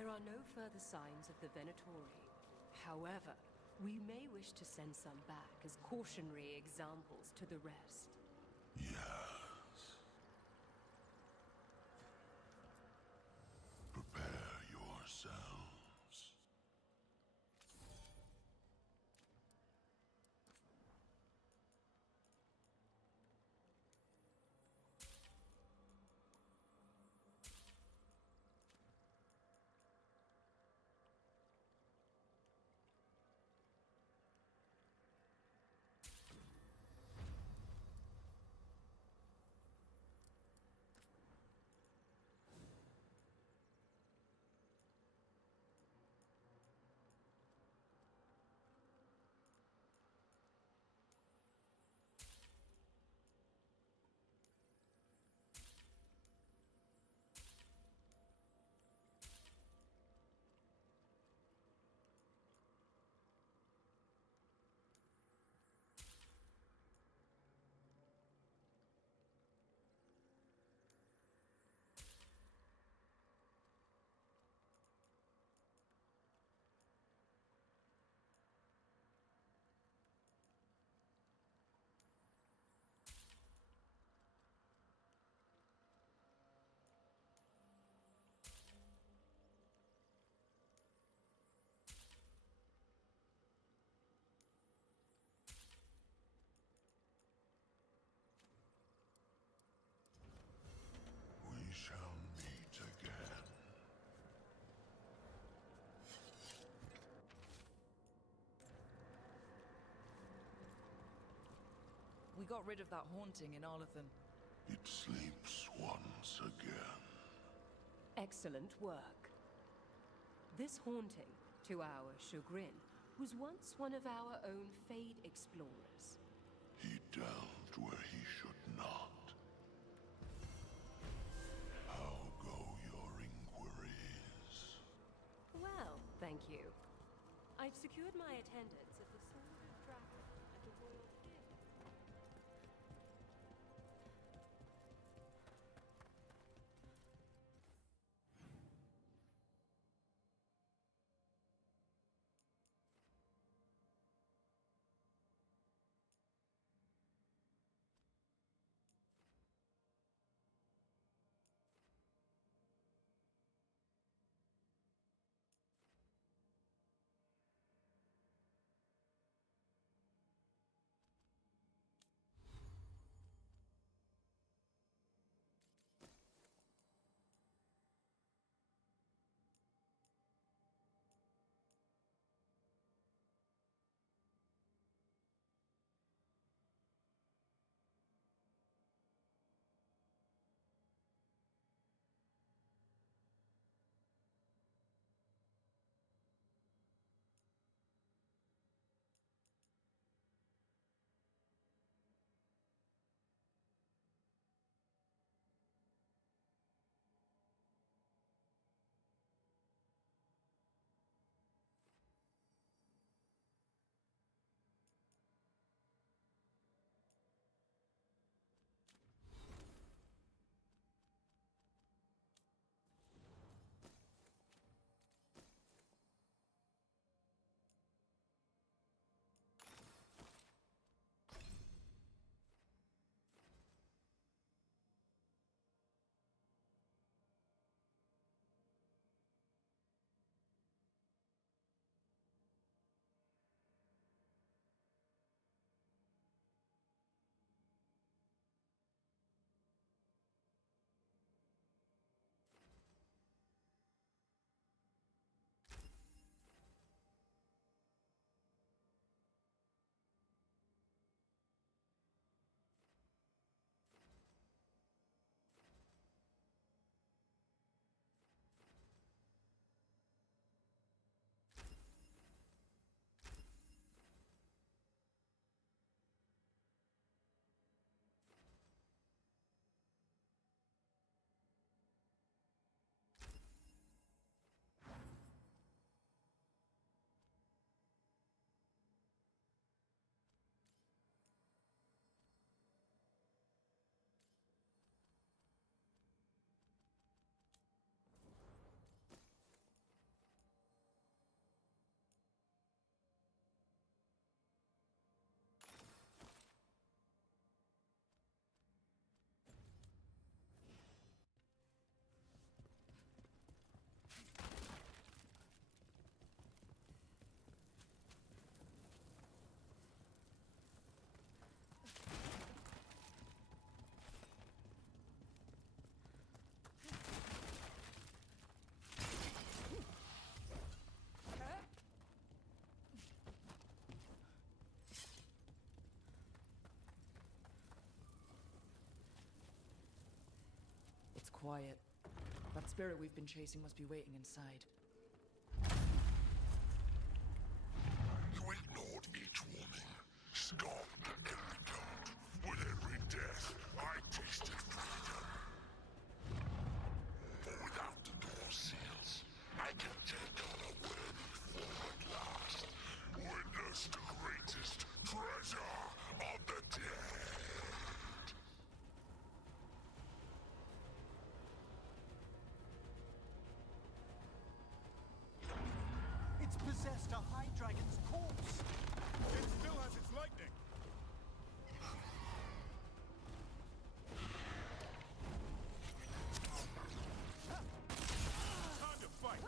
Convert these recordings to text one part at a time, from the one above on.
There are no further signs of the Venatori. However, we may wish to send some back as cautionary examples to the rest. Yes. Prepare yourselves. We shall meet again. We got rid of that haunting in Arlathan. It sleeps once again. Excellent work. This haunting, to our chagrin, was once one of our own Fade explorers. He delved where he should not. How go your inquiries? Well, thank you. I've secured my attendance at the Sword of Dragon at the Royal Theatre. quiet. That spirit we've been chasing must be waiting inside. You ignored each warning, scoffed at every taunt. With every death, I tasted freedom. For without the door seals, I can take on a worthy form at last. Witness the greatest treasure of the dead. It's possessed a high dragon's corpse. It still has its lightning. Time to fight.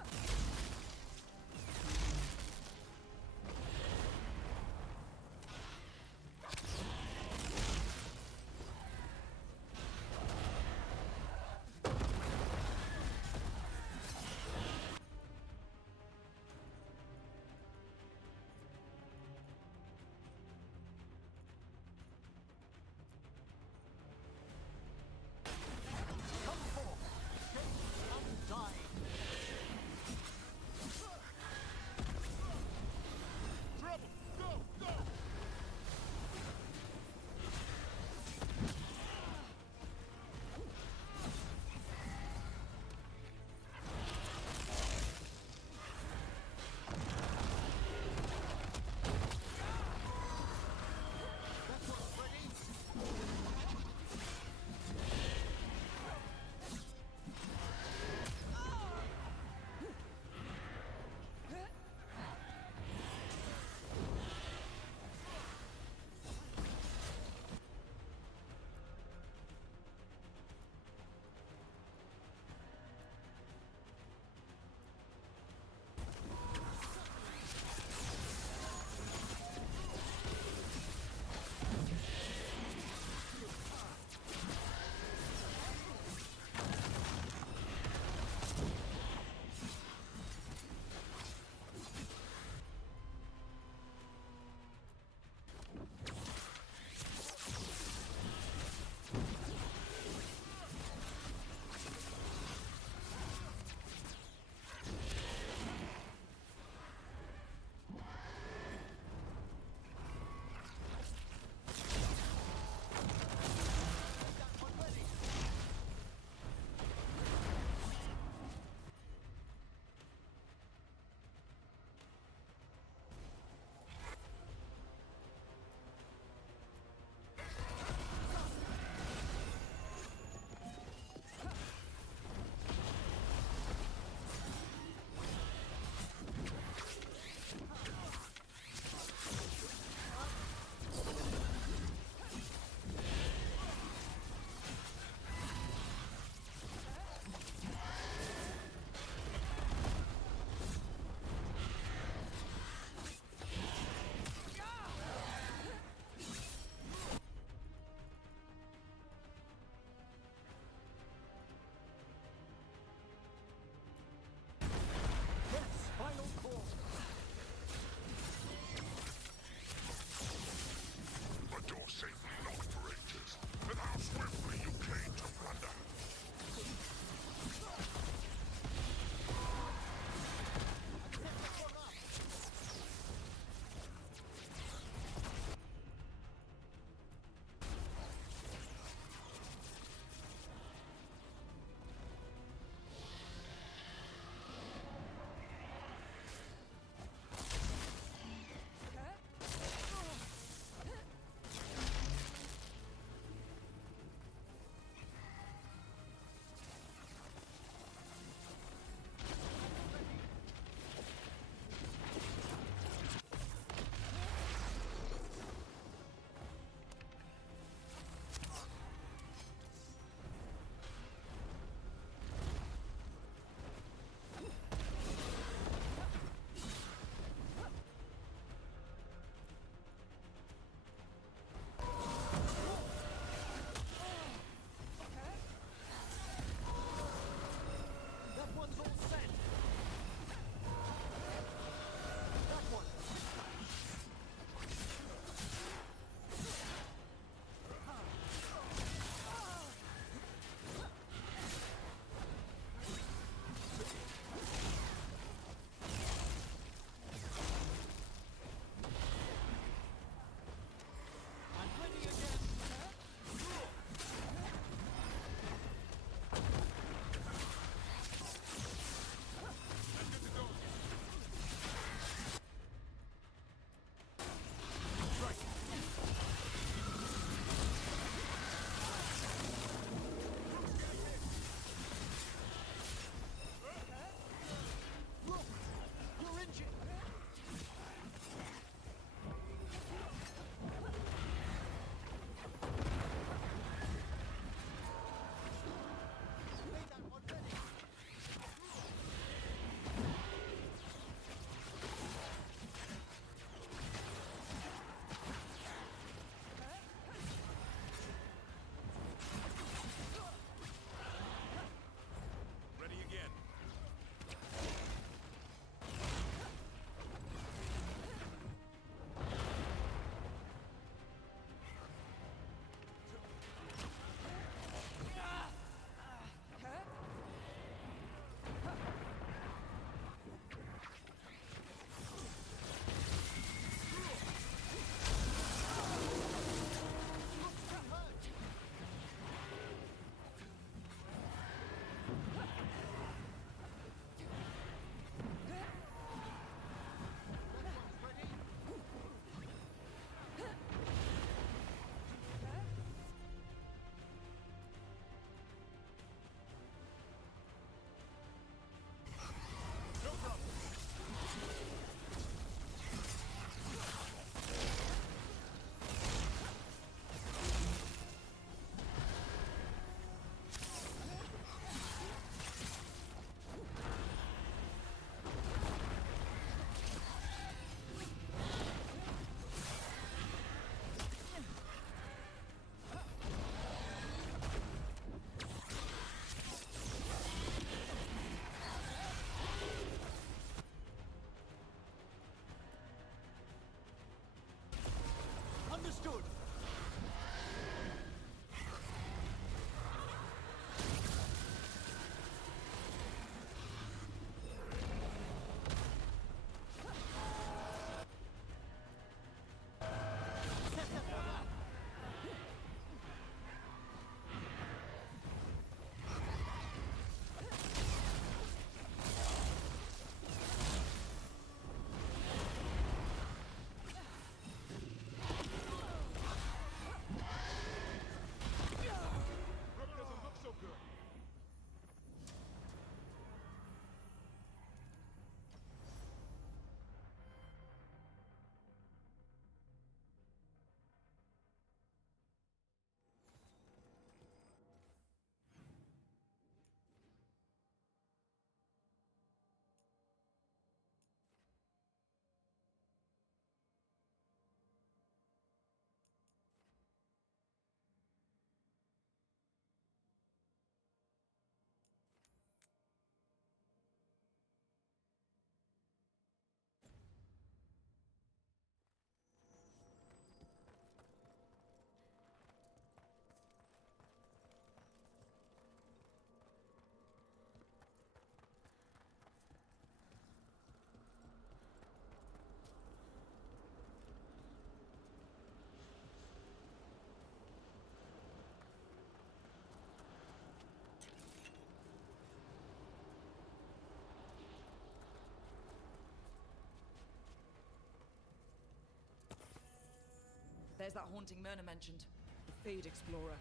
There's that haunting Myrna mentioned. The Fade Explorer.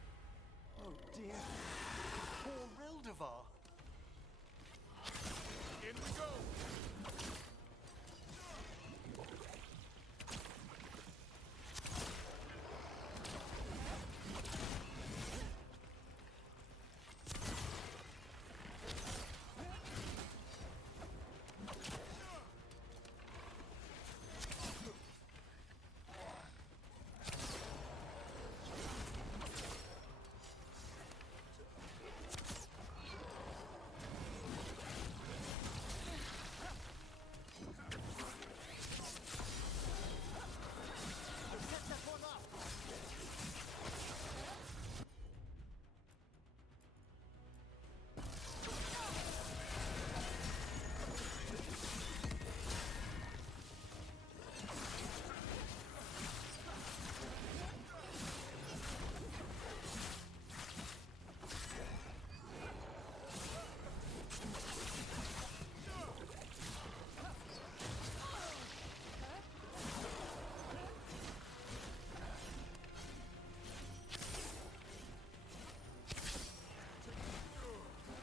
Oh dear. Poor Reldevar. In we go! Get that one up!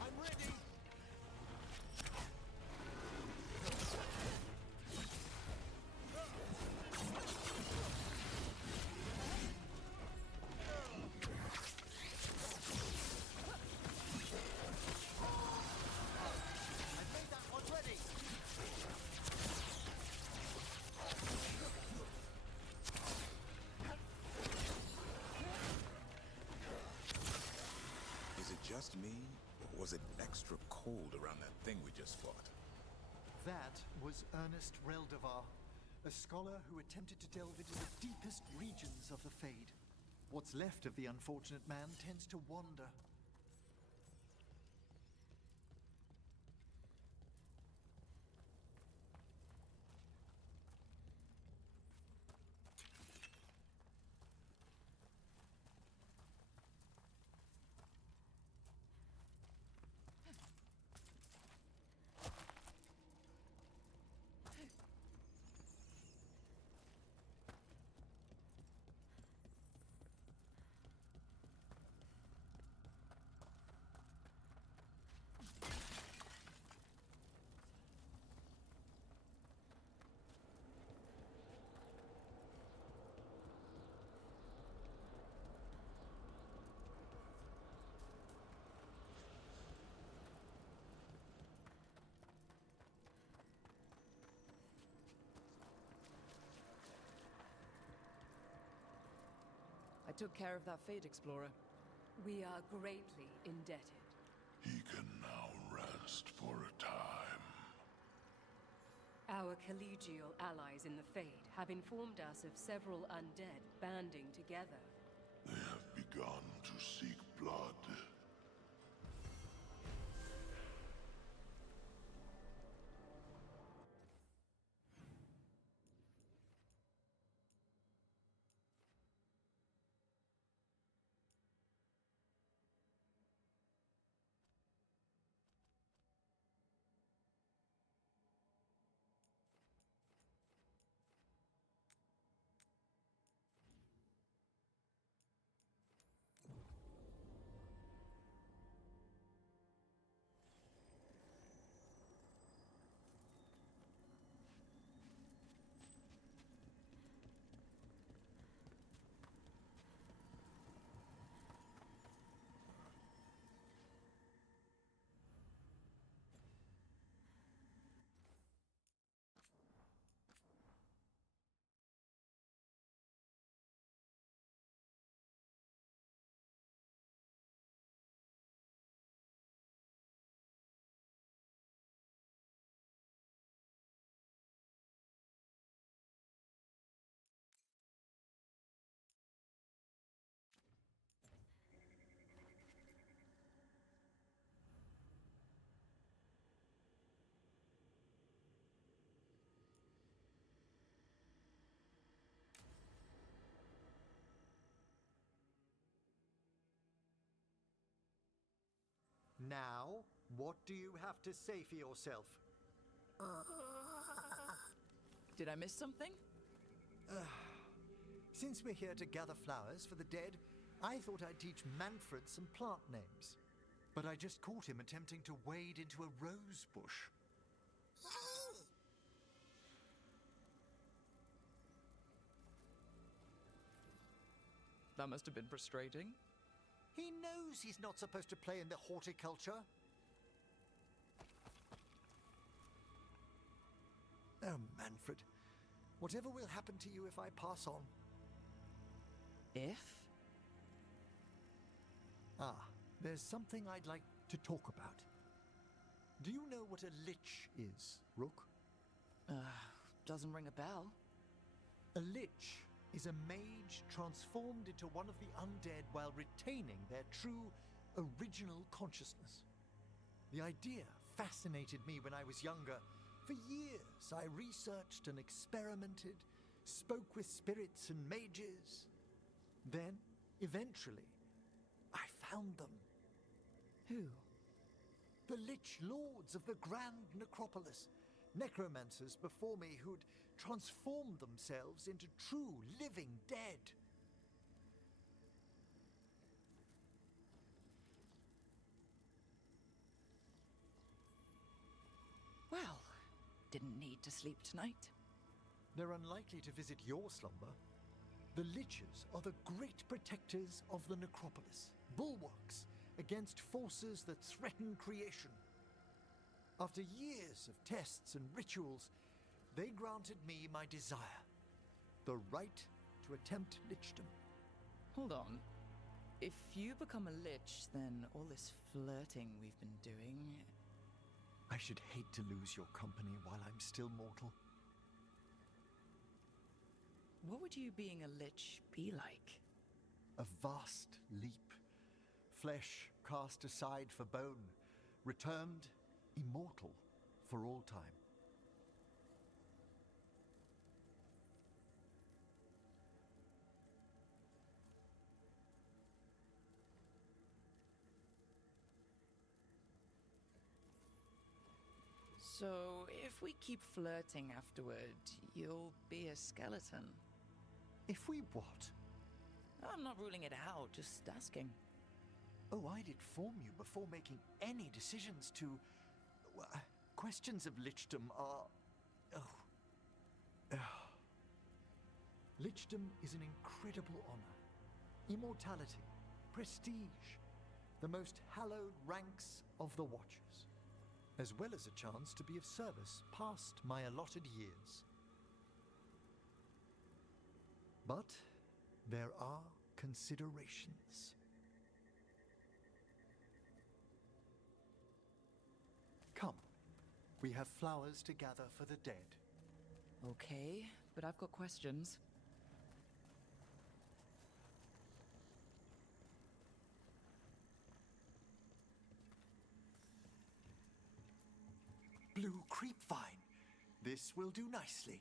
I'm ready! I've made that one ready! Is it just me, or was it extra cold around that thing we just fought? That was Ernest Reldevar, a scholar who attempted to delve into the deepest regions of the Fade. What's left of the unfortunate man tends to wander. I took care of that Fade Explorer. We are greatly indebted. He can now rest for a time. Our collegial allies in the Fade have informed us of several undead banding together. They have begun to seek blood. Now, what do you have to say for yourself? Did I miss something? Since we're here to gather flowers for the dead, I thought I'd teach Manfred some plant names. But I just caught him attempting to wade into a rose bush. That must have been frustrating. He knows he's not supposed to play in the horticulture. Oh, Manfred. Whatever will happen to you if I pass on? If? There's something I'd like to talk about. Do you know what a lich is, Rook? Doesn't ring a bell. A lich is a mage transformed into one of the undead while retaining their true, original consciousness. The idea fascinated me when I was younger. For years, I researched and experimented, spoke with spirits and mages. Then, eventually, I found them. Who? The Lich Lords of the Grand Necropolis. Necromancers before me who'd transformed themselves into true living dead. Well, didn't need to sleep tonight. They're unlikely to visit your slumber. The Liches are the great protectors of the Necropolis, bulwarks against forces that threaten creation. After years of tests and rituals, they granted me my desire, the right to attempt lichdom. Hold on. If you become a lich, then all this flirting we've been doing... I should hate to lose your company while I'm still mortal. What would you being a lich be like? A vast leap. Flesh cast aside for bone, returned immortal for all time. So, if we keep flirting afterward, you'll be a skeleton. If we what? I'm not ruling it out, just asking. Oh, I'd inform you before making any decisions to... Well, questions of lichdom are... Lichdom is an incredible honor. Immortality, prestige, the most hallowed ranks of the Watchers, as well as a chance to be of service past my allotted years. But there are considerations. Come, we have flowers to gather for the dead. Okay, but I've got questions. Blue creepvine. This will do nicely.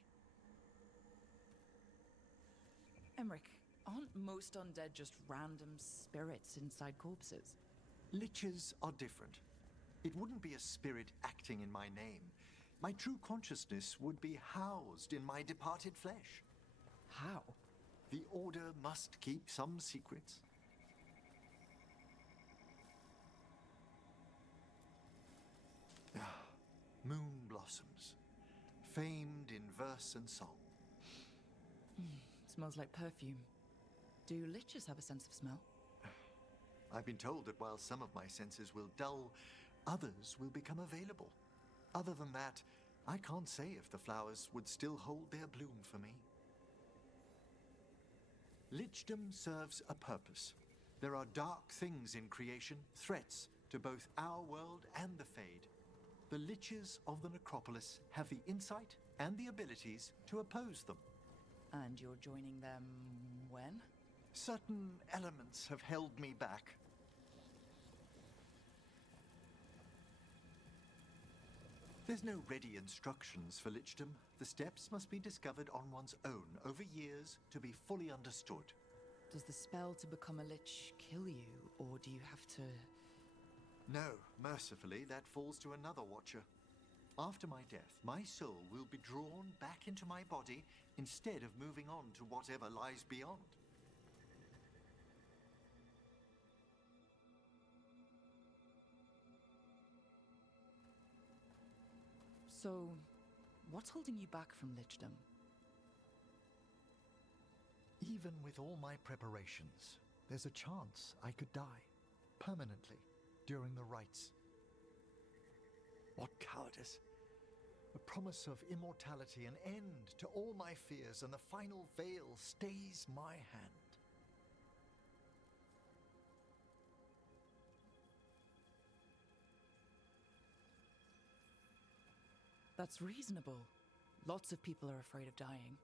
Emmerich, aren't most undead just random spirits inside corpses? Liches are different. It wouldn't be a spirit acting in my name. My true consciousness would be housed in my departed flesh. How? The Order must keep some secrets. Moon blossoms, famed in verse and song. Smells like perfume. Do liches have a sense of smell? I've been told that while some of my senses will dull, others will become available. Other than that, I can't say if the flowers would still hold their bloom for me. Lichdom serves a purpose. There are dark things in creation, threats to both our world and the Fade. The Liches of the Necropolis have the insight and the abilities to oppose them. And you're joining them when? Certain elements have held me back. There's no ready instructions for lichdom. The steps must be discovered on one's own over years to be fully understood. Does the spell to become a lich kill you, or do you have to... No, mercifully, that falls to another watcher. After my death, my soul will be drawn back into my body instead of moving on to whatever lies beyond. So, what's holding you back from lichdom? Even with all my preparations, there's a chance I could die permanently during the rites. What cowardice! A promise of immortality, an end to all my fears, and the final veil stays my hand. That's reasonable. Lots of people are afraid of dying.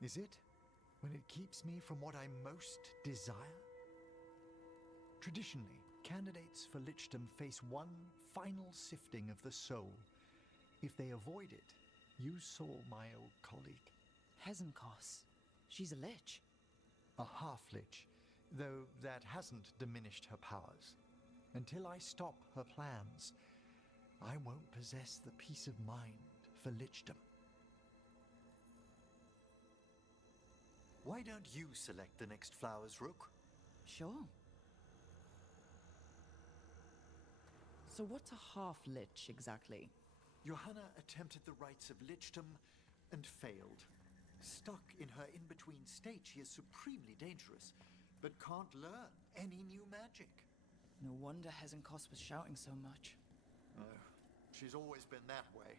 Is it? When it keeps me from what I most desire? Traditionally, candidates for lichdom face one final sifting of the soul. If they avoid it, you saw my old colleague. Hezenkos. She's a lich. A half-lich, though that hasn't diminished her powers. Until I stop her plans, I won't possess the peace of mind for lichdom. Why don't you select the next flowers, Rook? Sure. So what's a half-lich exactly? Johanna attempted the rites of lichdom and failed. Stuck in her in-between state, she is supremely dangerous, but can't learn any new magic. No wonder Hezenkos was shouting so much. Oh, she's always been that way.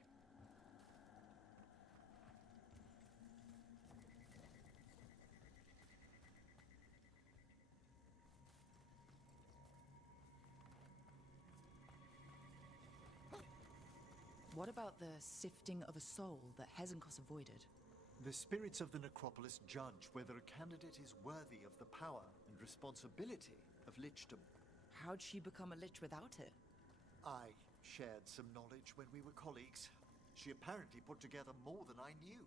What about the sifting of a soul that Hezenkos avoided? The spirits of the necropolis judge whether a candidate is worthy of the power and responsibility of lichdom. How'd she become a lich without it? I shared some knowledge when we were colleagues. She apparently put together more than I knew.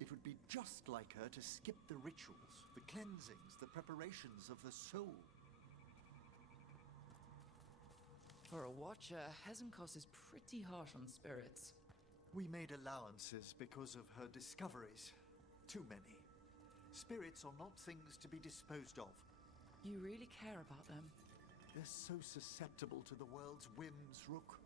It would be just like her to skip the rituals, the cleansings, the preparations of the soul. For a watcher, Hezenkos is pretty harsh on spirits. We made allowances because of her discoveries. Too many. Spirits are not things to be disposed of. You really care about them? They're so susceptible to the world's whims, Rook.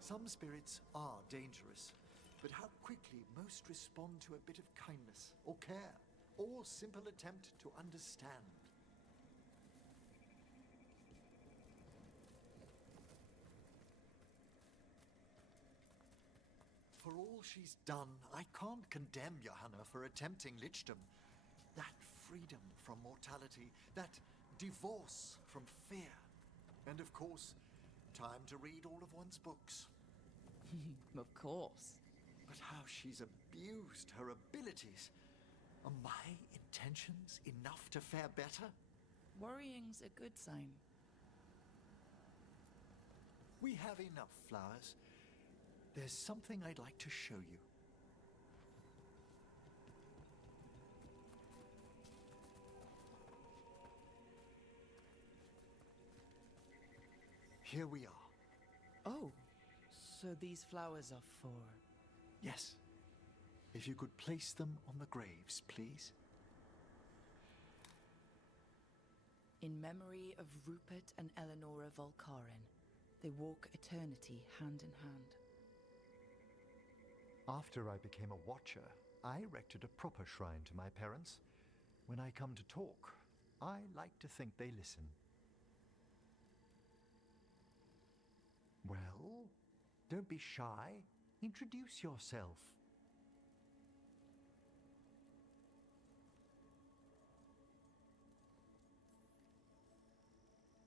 Some spirits are dangerous, but how quickly most respond to a bit of kindness or care, or simple attempt to understand. For all she's done, I can't condemn Johanna for attempting lichdom. That freedom from mortality, that divorce from fear. And of course, time to read all of one's books. Of course. But how she's abused her abilities. Are my intentions enough to fare better? Worrying's a good sign. We have enough flowers. There's something I'd like to show you. Here we are. Oh, so these flowers are for... Yes. If you could place them on the graves, please. In memory of Rupert and Eleonora Volkaren, they walk eternity hand in hand. After I became a watcher, I erected a proper shrine to my parents. When I come to talk, I like to think they listen. Well, don't be shy. Introduce yourself.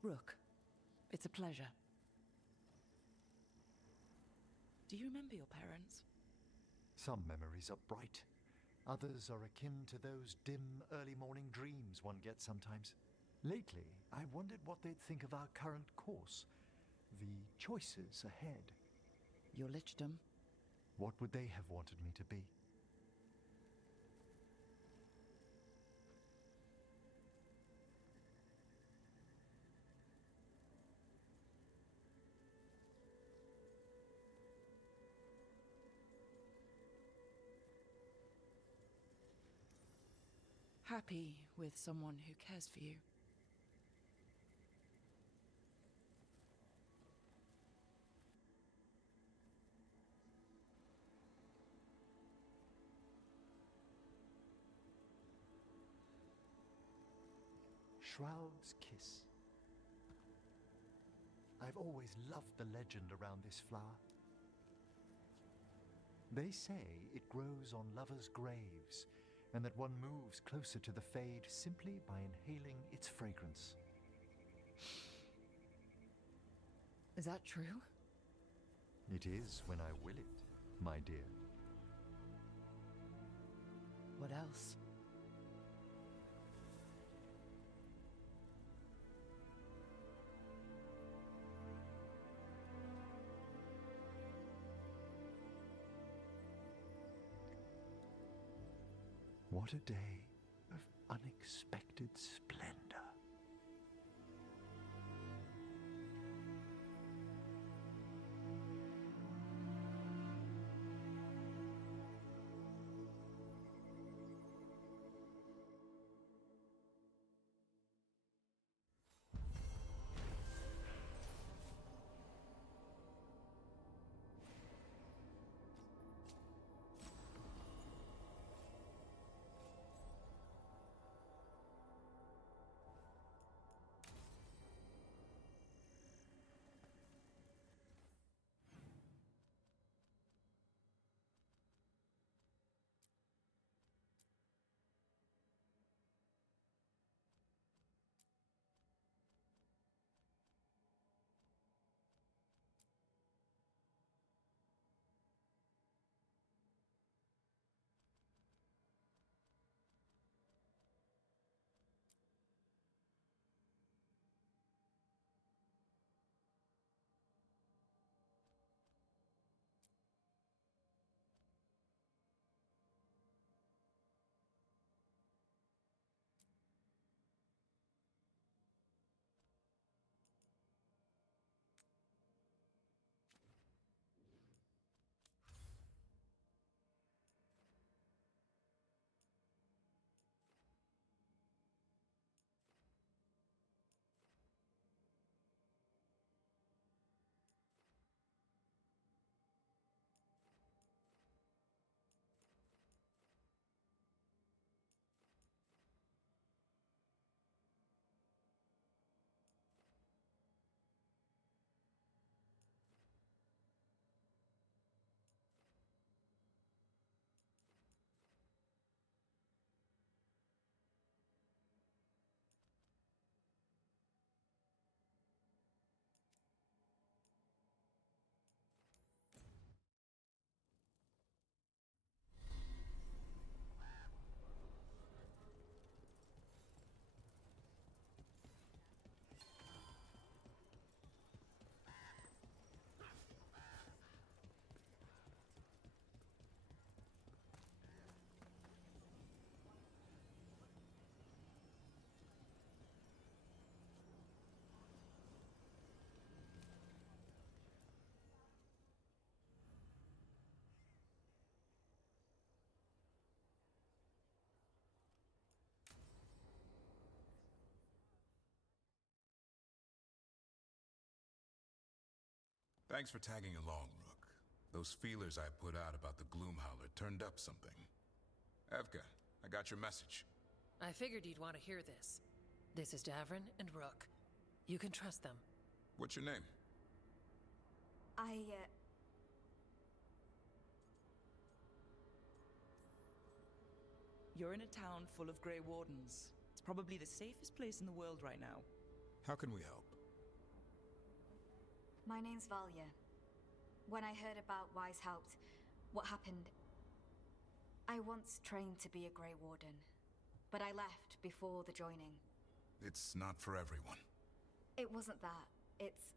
Rook, it's a pleasure. Do you remember your parents? Some memories are bright. Others are akin to those dim early morning dreams one gets sometimes. Lately, I wondered what they'd think of our current course, the choices ahead. Your lichdom? What would they have wanted me to be? Happy with someone who cares for you. Shroud's Kiss. I've always loved the legend around this flower. They say it grows on lovers' graves, and that one moves closer to the Fade simply by inhaling its fragrance. Is that true? It is when I will it, my dear. What else? What a day of unexpected splendor. Thanks for tagging along, Rook. Those feelers I put out about the Gloomhowler turned up something. Evka, I got your message. I figured you'd want to hear this. This is Davrin and Rook. You can trust them. What's your name? You're in a town full of Grey Wardens. It's probably the safest place in the world right now. How can we help? My name's Valya. When I heard about Weishaupt, what happened... I once trained to be a Grey Warden, but I left before the joining. It's not for everyone. It wasn't that. It's...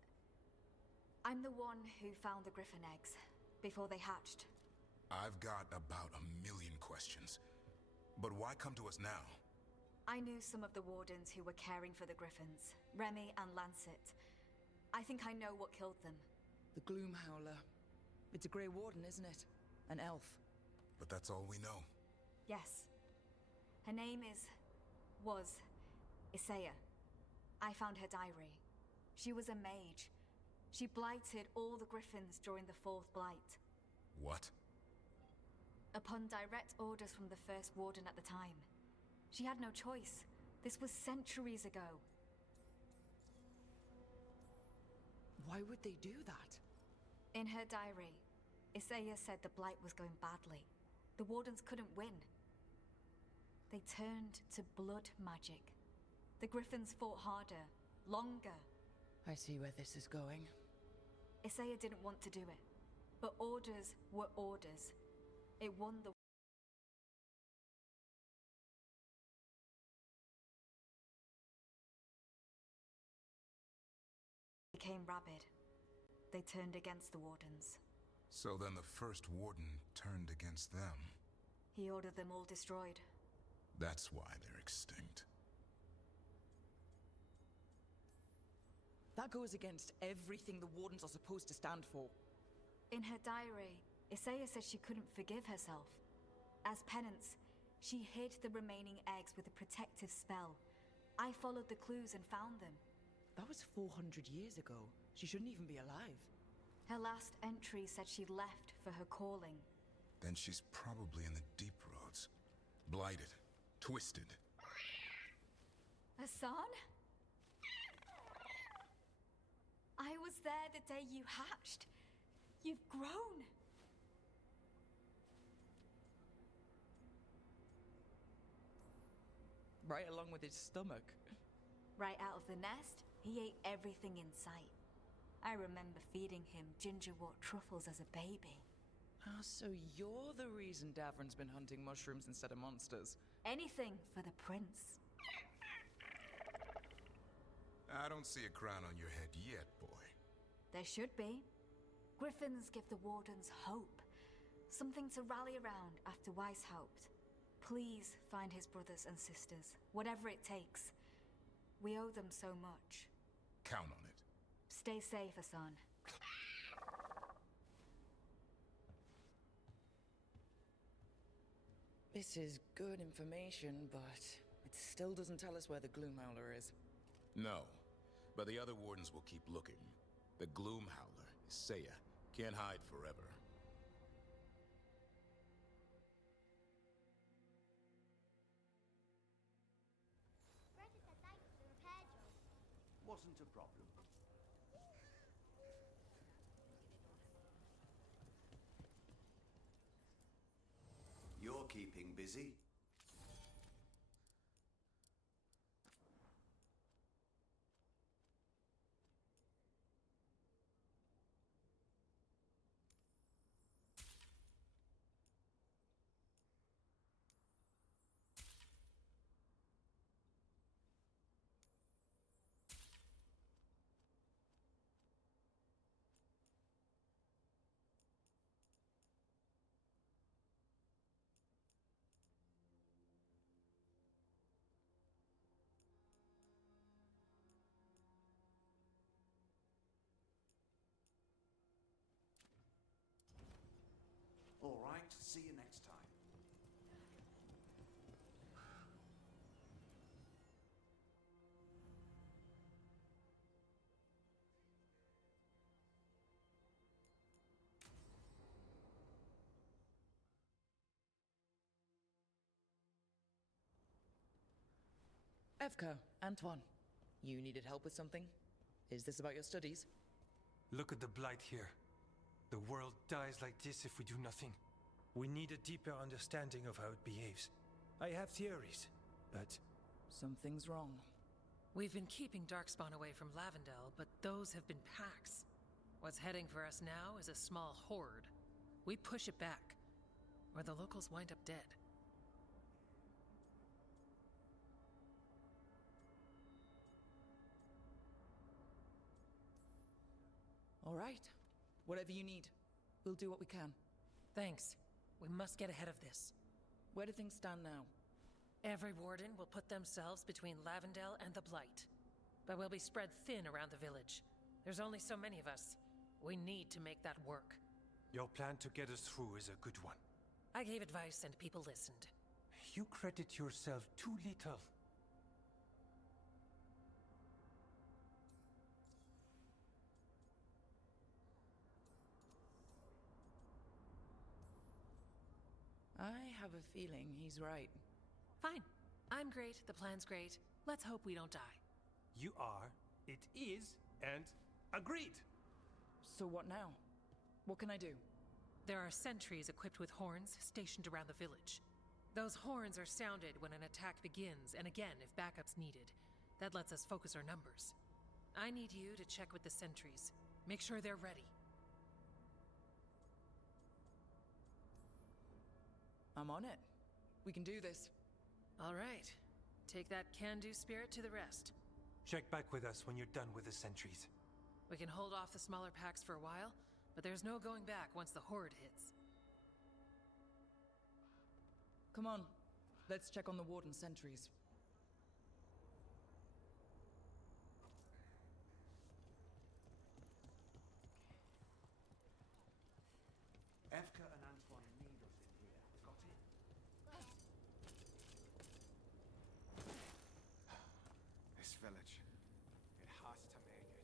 I'm the one who found the Griffin eggs, before they hatched. I've got about 1,000,000 questions. But why come to us now? I knew some of the Wardens who were caring for the Griffins, Remy and Lancet. I think I know what killed them. The Gloomhowler. It's a Grey Warden, isn't it? An elf. But that's all we know. Yes. Her name is was Isaiah. I found her diary. She was a mage. She blighted all the griffins during the Fourth Blight. What? Upon direct orders from the First Warden at the time. She had no choice. This was centuries ago. Why would they do that? In her diary, Isaiah said the Blight was going badly. The Wardens couldn't win. They turned to blood magic. The Griffins fought harder, longer. I see where this is going. Isaiah didn't want to do it, but orders were orders. It won the became rabid. They turned against the Wardens. So then the first warden turned against them. He ordered them all destroyed. That's why they're extinct. That goes against everything the Wardens are supposed to stand for. In her diary, Isaiah said she couldn't forgive herself. As penance, she hid the remaining eggs with a protective spell. I followed the clues and found them. That was 400 years ago. She shouldn't even be alive. Her last entry said she left for her calling. Then she's probably in the deep roads. Blighted. Twisted. Hassan? I was there the day you hatched. You've grown. Right along with his stomach. Right out of the nest, he ate everything in sight. I remember feeding him gingerwort truffles as a baby. Ah, so you're the reason Davron's been hunting mushrooms instead of monsters. Anything for the prince. I don't see a crown on your head yet, boy. There should be. Griffins give the Wardens hope. Something to rally around after Weishaupt. Please find his brothers and sisters, whatever it takes. We owe them so much. Count on it. Stay safe, Hassan. This is good information, but it still doesn't tell us where the Gloomhowler is. No, but the other wardens will keep looking. The Gloomhowler, Isaiah, can't hide forever. Wasn't a problem. You're keeping busy. All right, see you next time. Evka, Antoine, you needed help with something? Is this about your studies? Look at the blight here. The world dies like this if we do nothing. We need a deeper understanding of how it behaves. I have theories, but... Something's wrong. We've been keeping Darkspawn away from Lavendel, but those have been packs. What's heading for us now is a small horde. We push it back, or the locals wind up dead. All right. Whatever you need. We'll do what we can. Thanks. We must get ahead of this. Where do things stand now? Every warden will put themselves between Lavendel and the Blight. But we'll be spread thin around the village. There's only so many of us. We need to make that work. your plan to get us through is a good one. I gave advice and people listened. You credit yourself too little. have a feeling he's right. Fine. I'm great, the plan's great. Let's hope we don't die. You are, it is, and agreed! So what now? What can I do? There are sentries equipped with horns stationed around the village. Those horns are sounded when an attack begins, and again if backup's needed. That lets us focus our numbers. I need you to check with the sentries. Make sure they're ready. I'm on it. We can do this. All right. Take that can-do spirit to the rest. Check back with us when you're done with the sentries. We can hold off the smaller packs for a while, but there's no going back once the horde hits. Come on. Let's check on the warden sentries. Evka and Antoine need us in here. Got it? This village. It has to make it.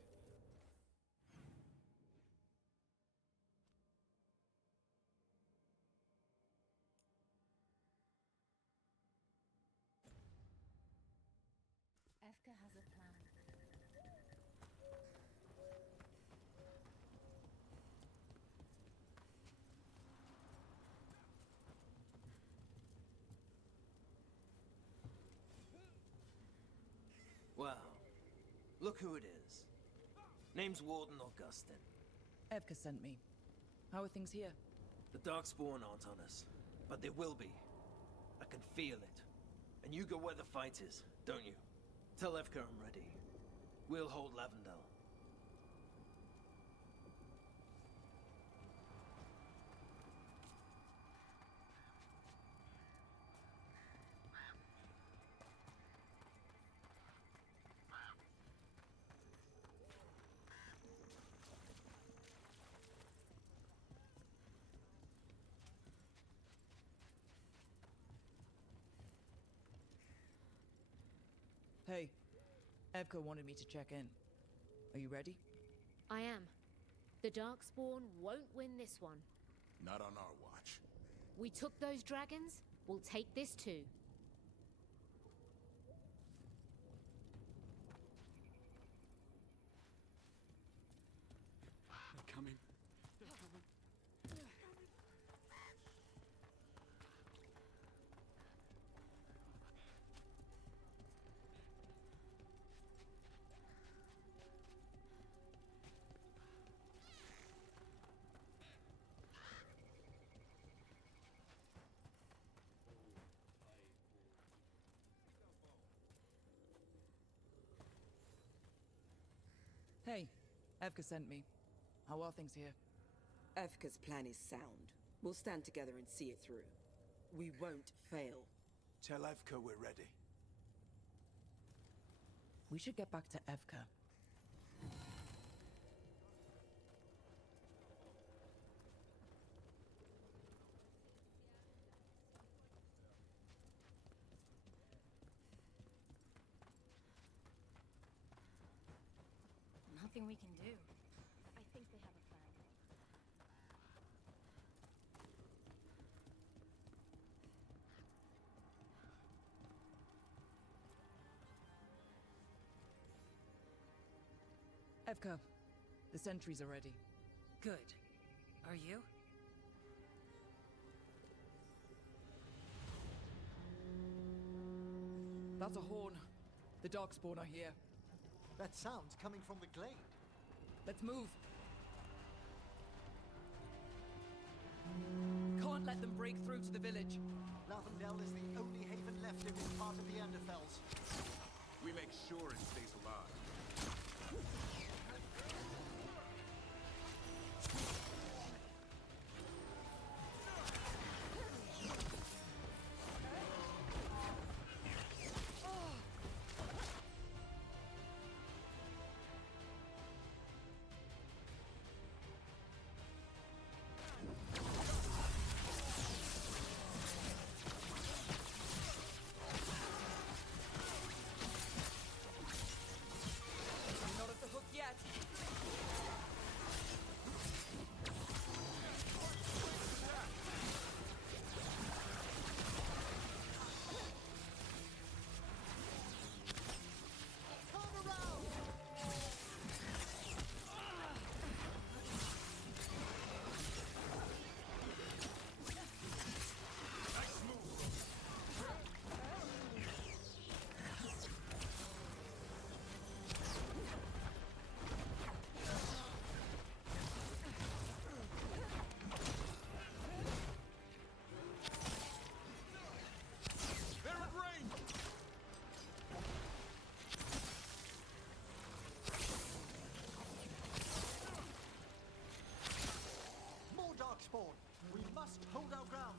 Evka has a plan. Well, look who it is. Name's Warden Augustin. Evka sent me. How are things here? The Darkspawn aren't on us, but they will be. I can feel it. And you go where the fight is, don't you? Tell Evka I'm ready. We'll hold Lavendel. Hey, Evka wanted me to check in. Are you ready? I am. The Darkspawn won't win this one. Not on our watch. We took those dragons, we'll take this too. They're coming. Hey, Evka sent me. How are things here? Evka's plan is sound. We'll stand together and see it through. We won't fail. Tell Evka we're ready. We should get back to Evka. Nothing we can do. I think they have a plan. Evka, the sentries are ready. Good. Are you? That's a horn. The Darkspawn are here. That sound's coming from the glade. Let's move. Can't let them break through to the village. Lavendel is the only haven left in this part of the Enderfells. We make sure it stays alive. Not at the hook must hold our ground.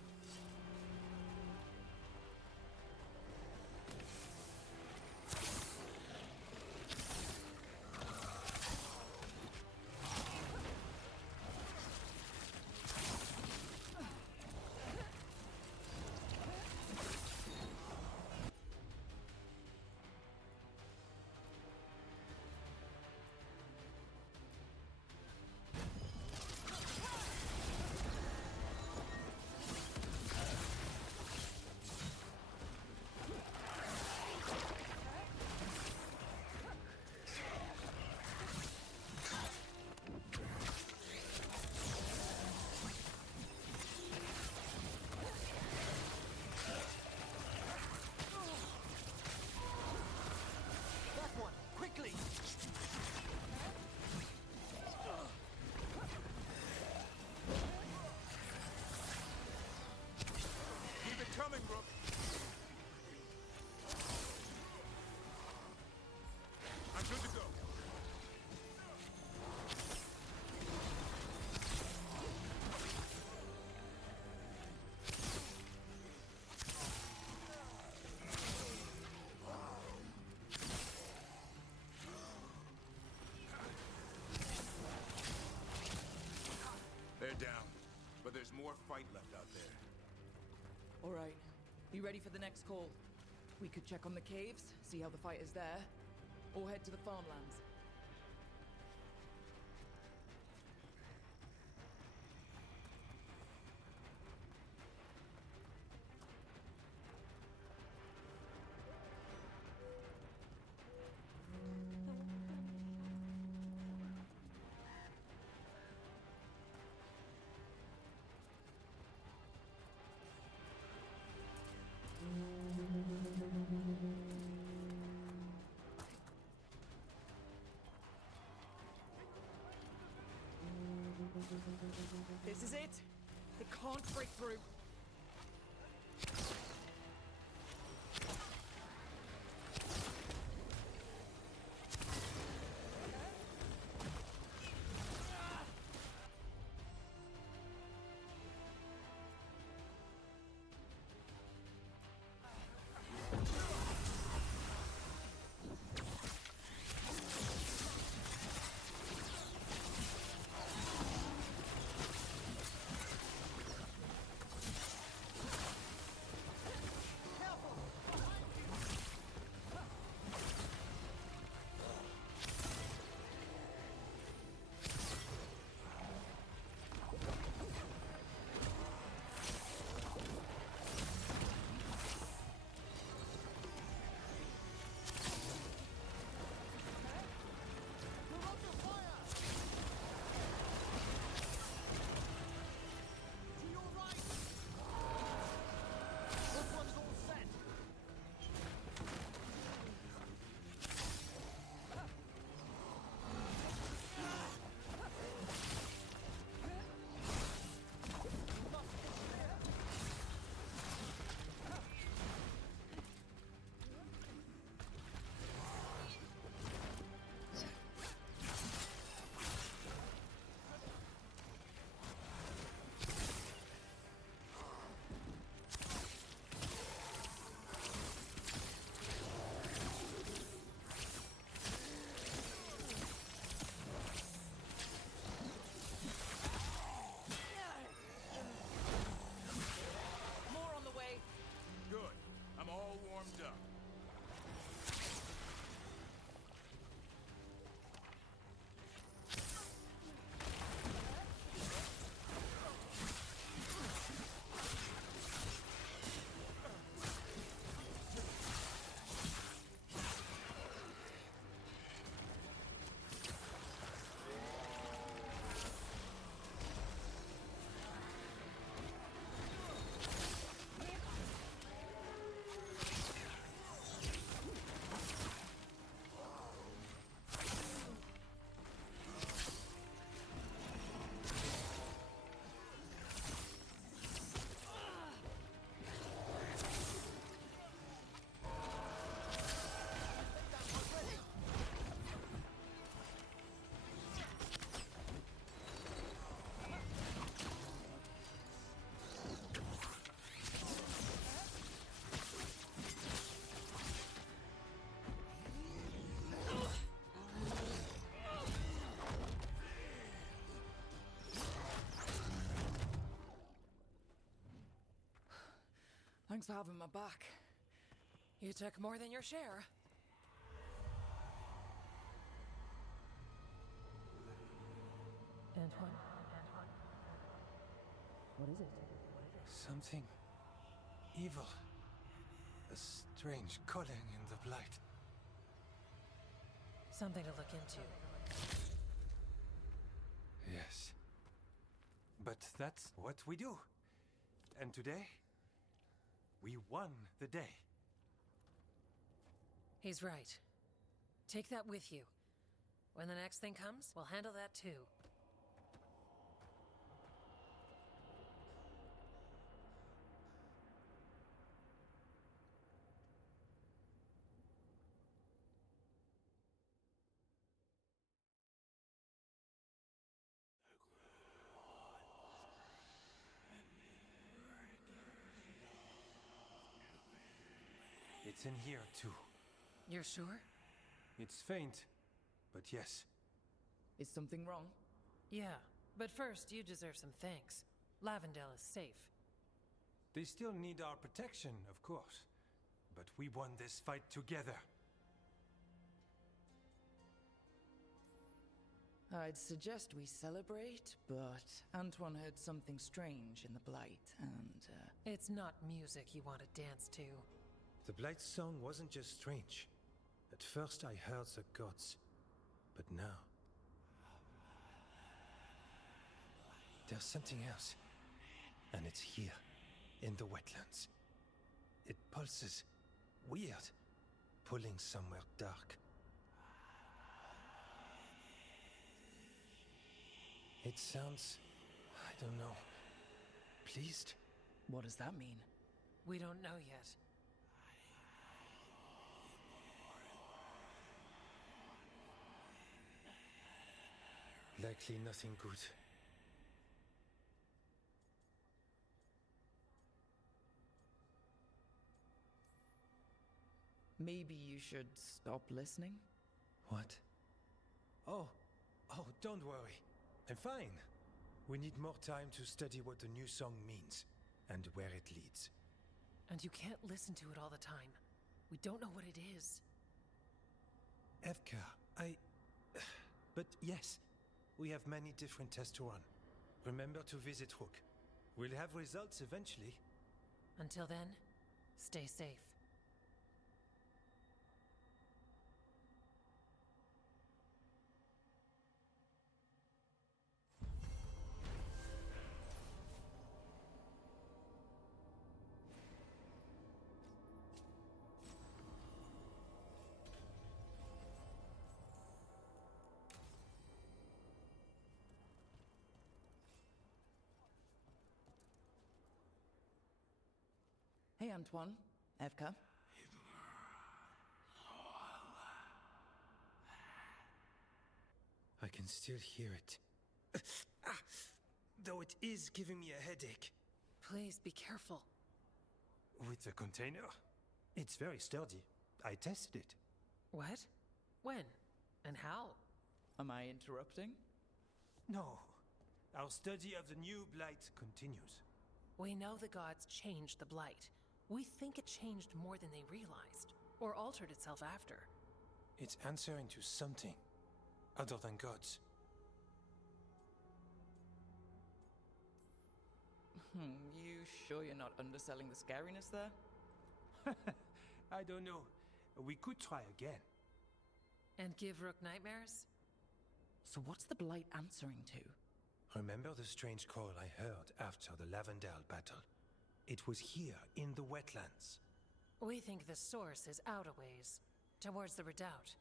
Coming, Rook. I'm good to go. They're down, but there's more fight left out there. All right. You ready for the next call? We could check on the caves, see how the fight is there, or head to the farmlands. This is it. They can't break through. Thanks for having my back. You took more than your share. Antoine? What is it? Something evil. A strange calling in the blight. Something to look into. Yes. But that's what we do. And today, we won the day. He's right. Take that with you. When the next thing comes, we'll handle that too. It's in here, too. You're sure? It's faint, but yes. Is something wrong? Yeah, but first you deserve some thanks. Lavendale is safe. They still need our protection, of course. But we won this fight together. I'd suggest we celebrate, but Antoine heard something strange in the Blight, and, It's not music you want to dance to. The Blight's song wasn't just strange. At first I heard the gods. But now... there's something else. And it's here, in the wetlands. It pulses. Weird. Pulling somewhere dark. It sounds... I don't know. Pleased? what does that mean? We don't know yet. Likely nothing good. Maybe you should stop listening? What? Oh, don't worry. I'm fine. We need more time to study what the new song means, and where it leads. And you can't listen to it all the time. We don't know what it is. Evka, But yes, we have many different tests to run. Remember to visit Rook. We'll have results eventually. Until then, stay safe. Hey, Antoine. Evka. I can still hear it. Though it is giving me a headache. Please be careful. With the container? It's very sturdy. I tested it. What? When? And how? Am I interrupting? No. Our study of the new Blight continues. We know the gods changed the Blight. We think it changed more than they realized, or altered itself after. It's answering to something, other than gods. You sure you're not underselling the scariness there? I don't know. We could try again. And give Rook nightmares? So what's the Blight answering to? Remember the strange call I heard after the Lavendale battle? It was here, in the wetlands. We think the source is out a ways, towards the redoubt.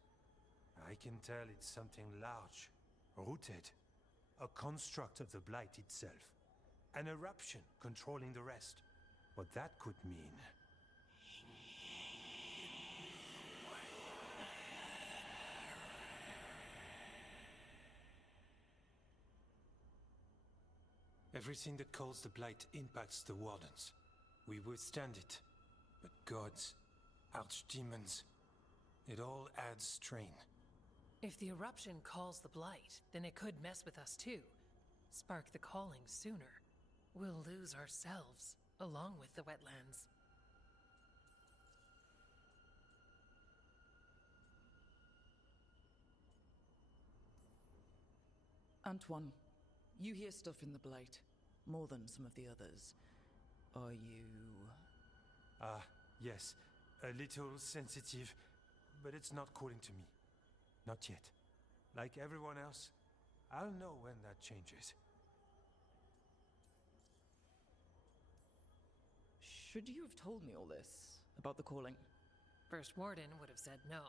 I can tell it's something large, rooted. A construct of the Blight itself. An eruption controlling the rest. What that could mean... Everything that calls the Blight impacts the Wardens. We withstand it. But gods, archdemons, it all adds strain. If the eruption calls the Blight, then it could mess with us too. Spark the calling sooner. We'll lose ourselves, along with the wetlands. Antoine, you hear stuff in the Blight, more than some of the others. Are you... Yes. A little sensitive, but it's not calling to me. Not yet. Like everyone else, I'll know when that changes. Should you have told me all this about the calling? First Warden would have said no.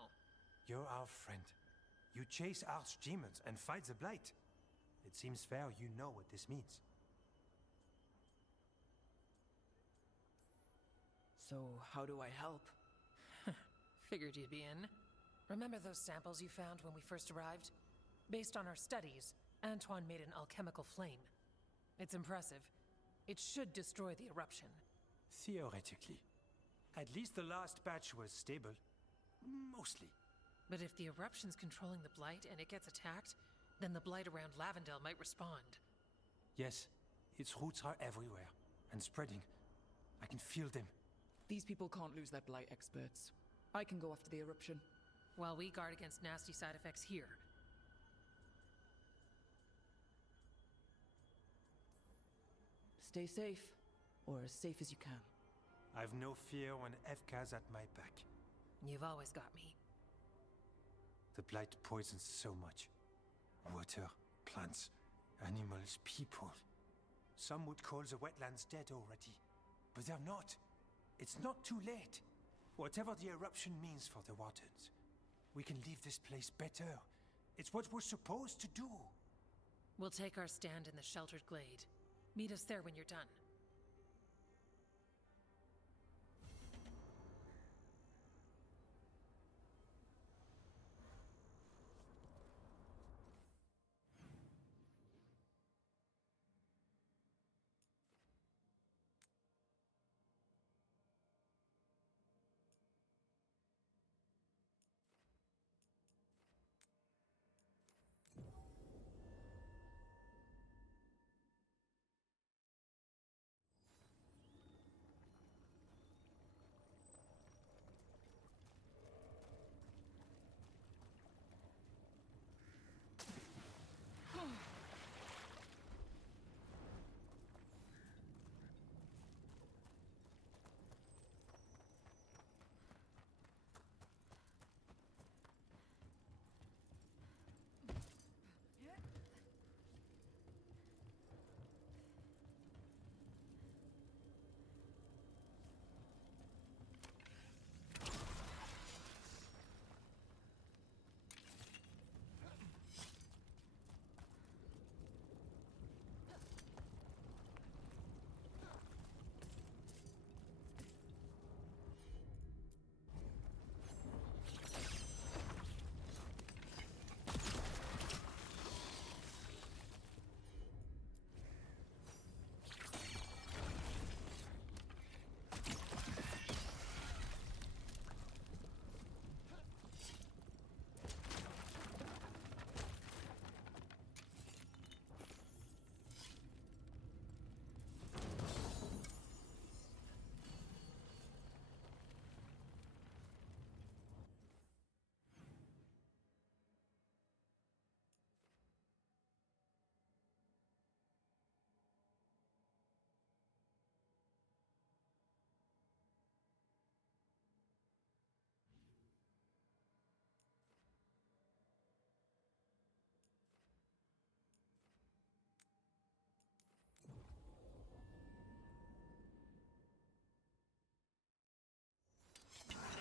You're our friend. You chase archdemons and fight the Blight. It seems fair you know what this means. So, how do I help? Figured you'd be in. Remember those samples you found when we first arrived? Based on our studies, Antoine made an alchemical flame. It's impressive. It should destroy the eruption. Theoretically. At least the last batch was stable. Mostly. But if the eruption's controlling the Blight and it gets attacked, then the Blight around Lavendel might respond. Yes, its roots are everywhere, and spreading. I can feel them. These people can't lose their Blight experts. I can go after the eruption. While we guard against nasty side effects here. Stay safe, or as safe as you can. I've no fear when Evka's at my back. You've always got me. The Blight poisons so much. Water, plants, animals, people. Some would call the wetlands dead already. But they're not. It's not too late. Whatever the eruption means for the Wardens, we can leave this place better. It's what we're supposed to do. We'll take our stand in the sheltered glade. Meet us there when you're done.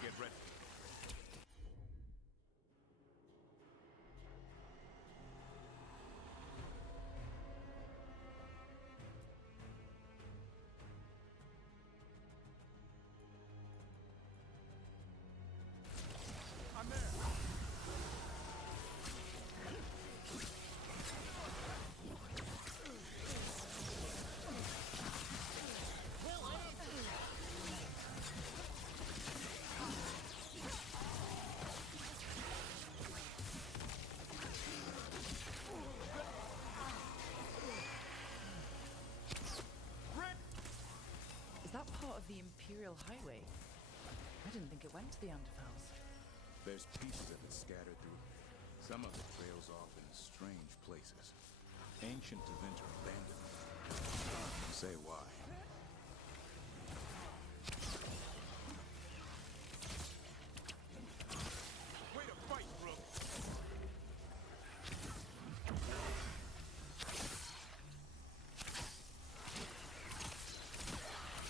Get ready. I'm there. Is that part of the Imperial Highway? I didn't think it went to the Underfells. There's pieces of it scattered through. Some of it trails off in strange places. Ancient to Winter abandoned. Say why. Way to fight, Rook!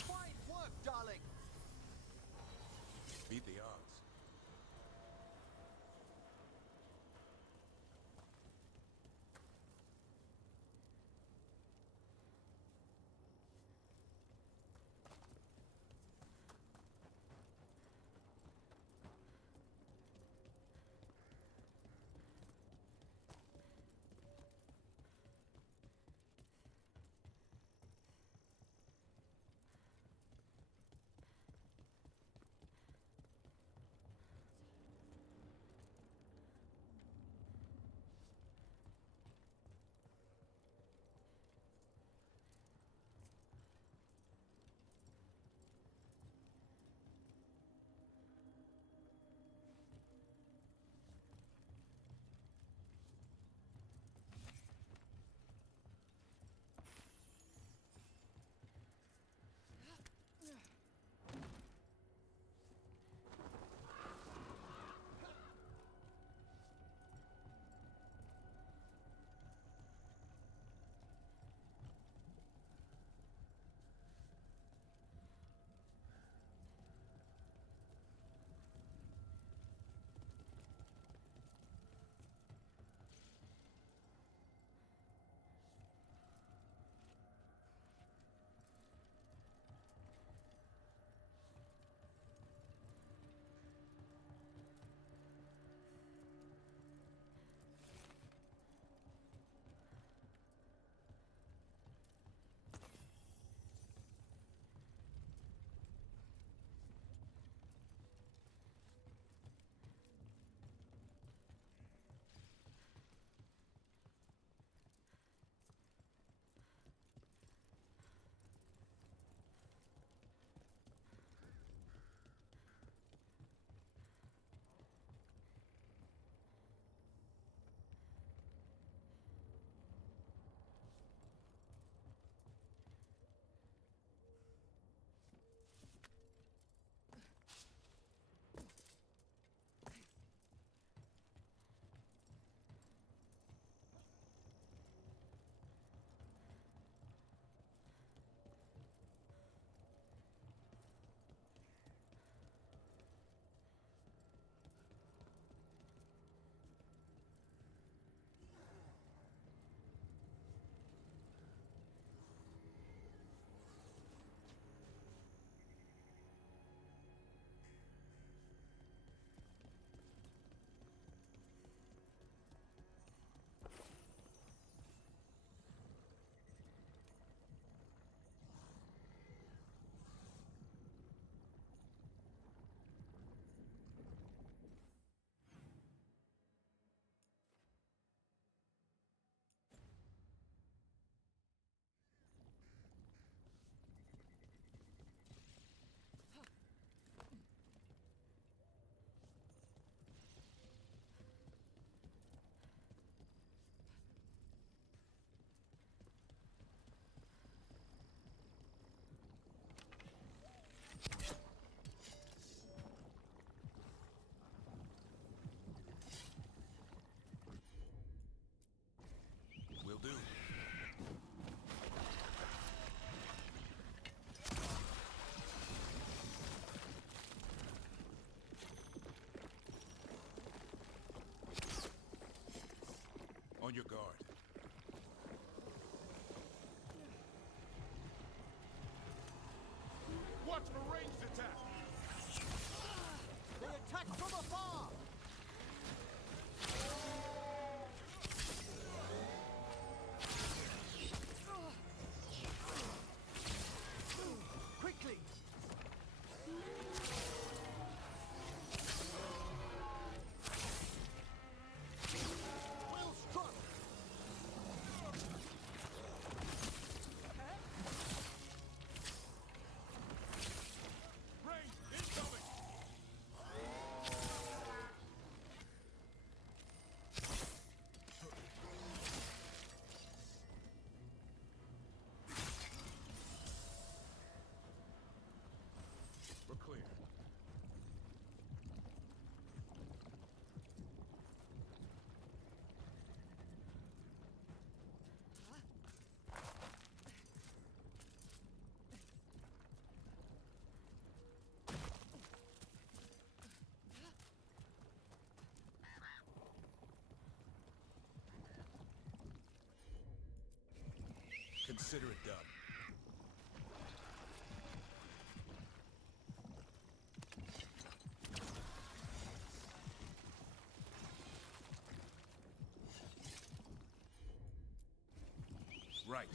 Fine work, darling! Beat the odds. consider it done. Right.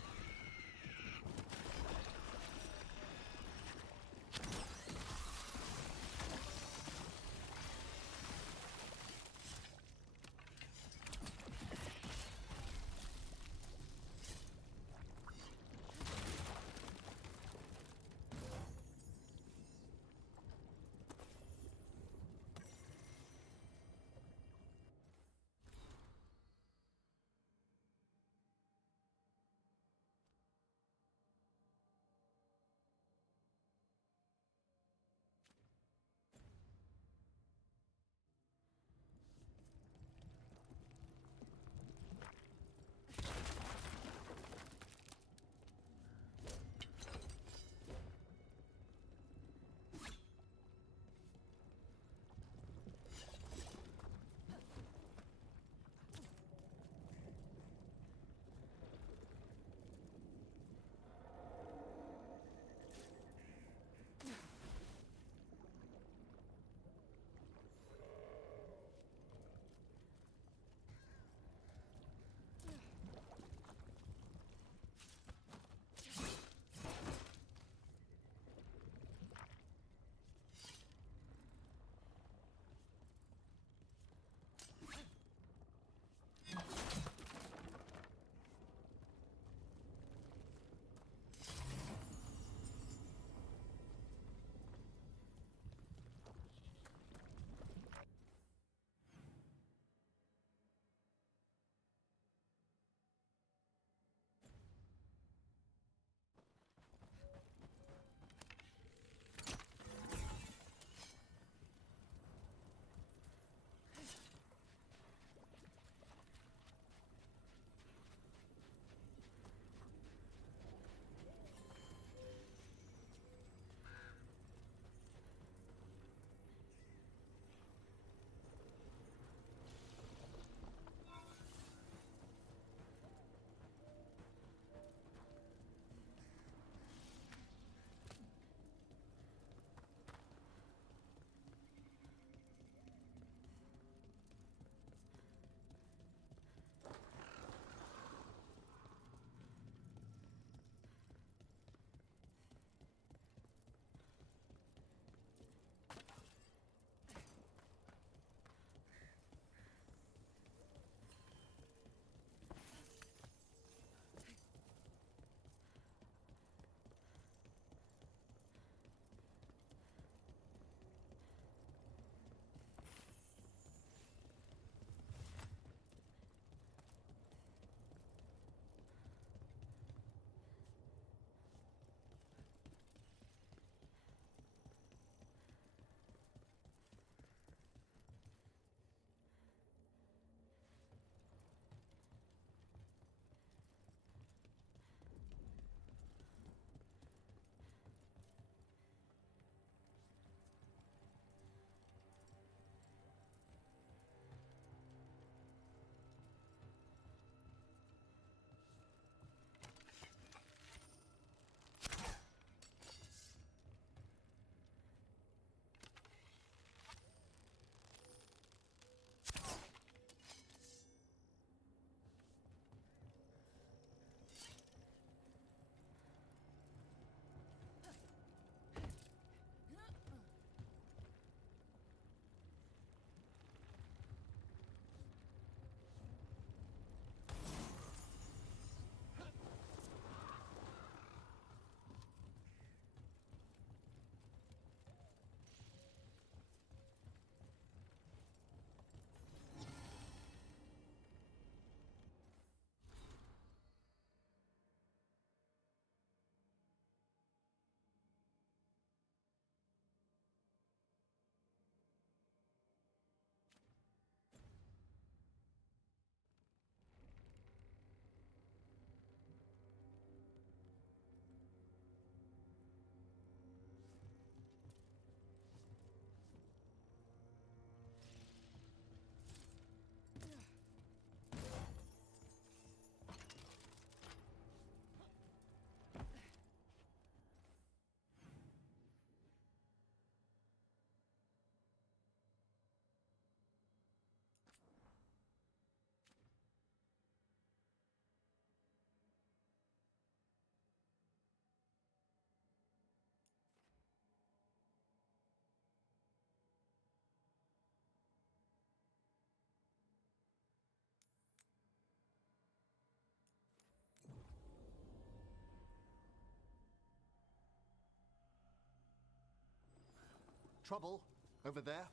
trouble over there.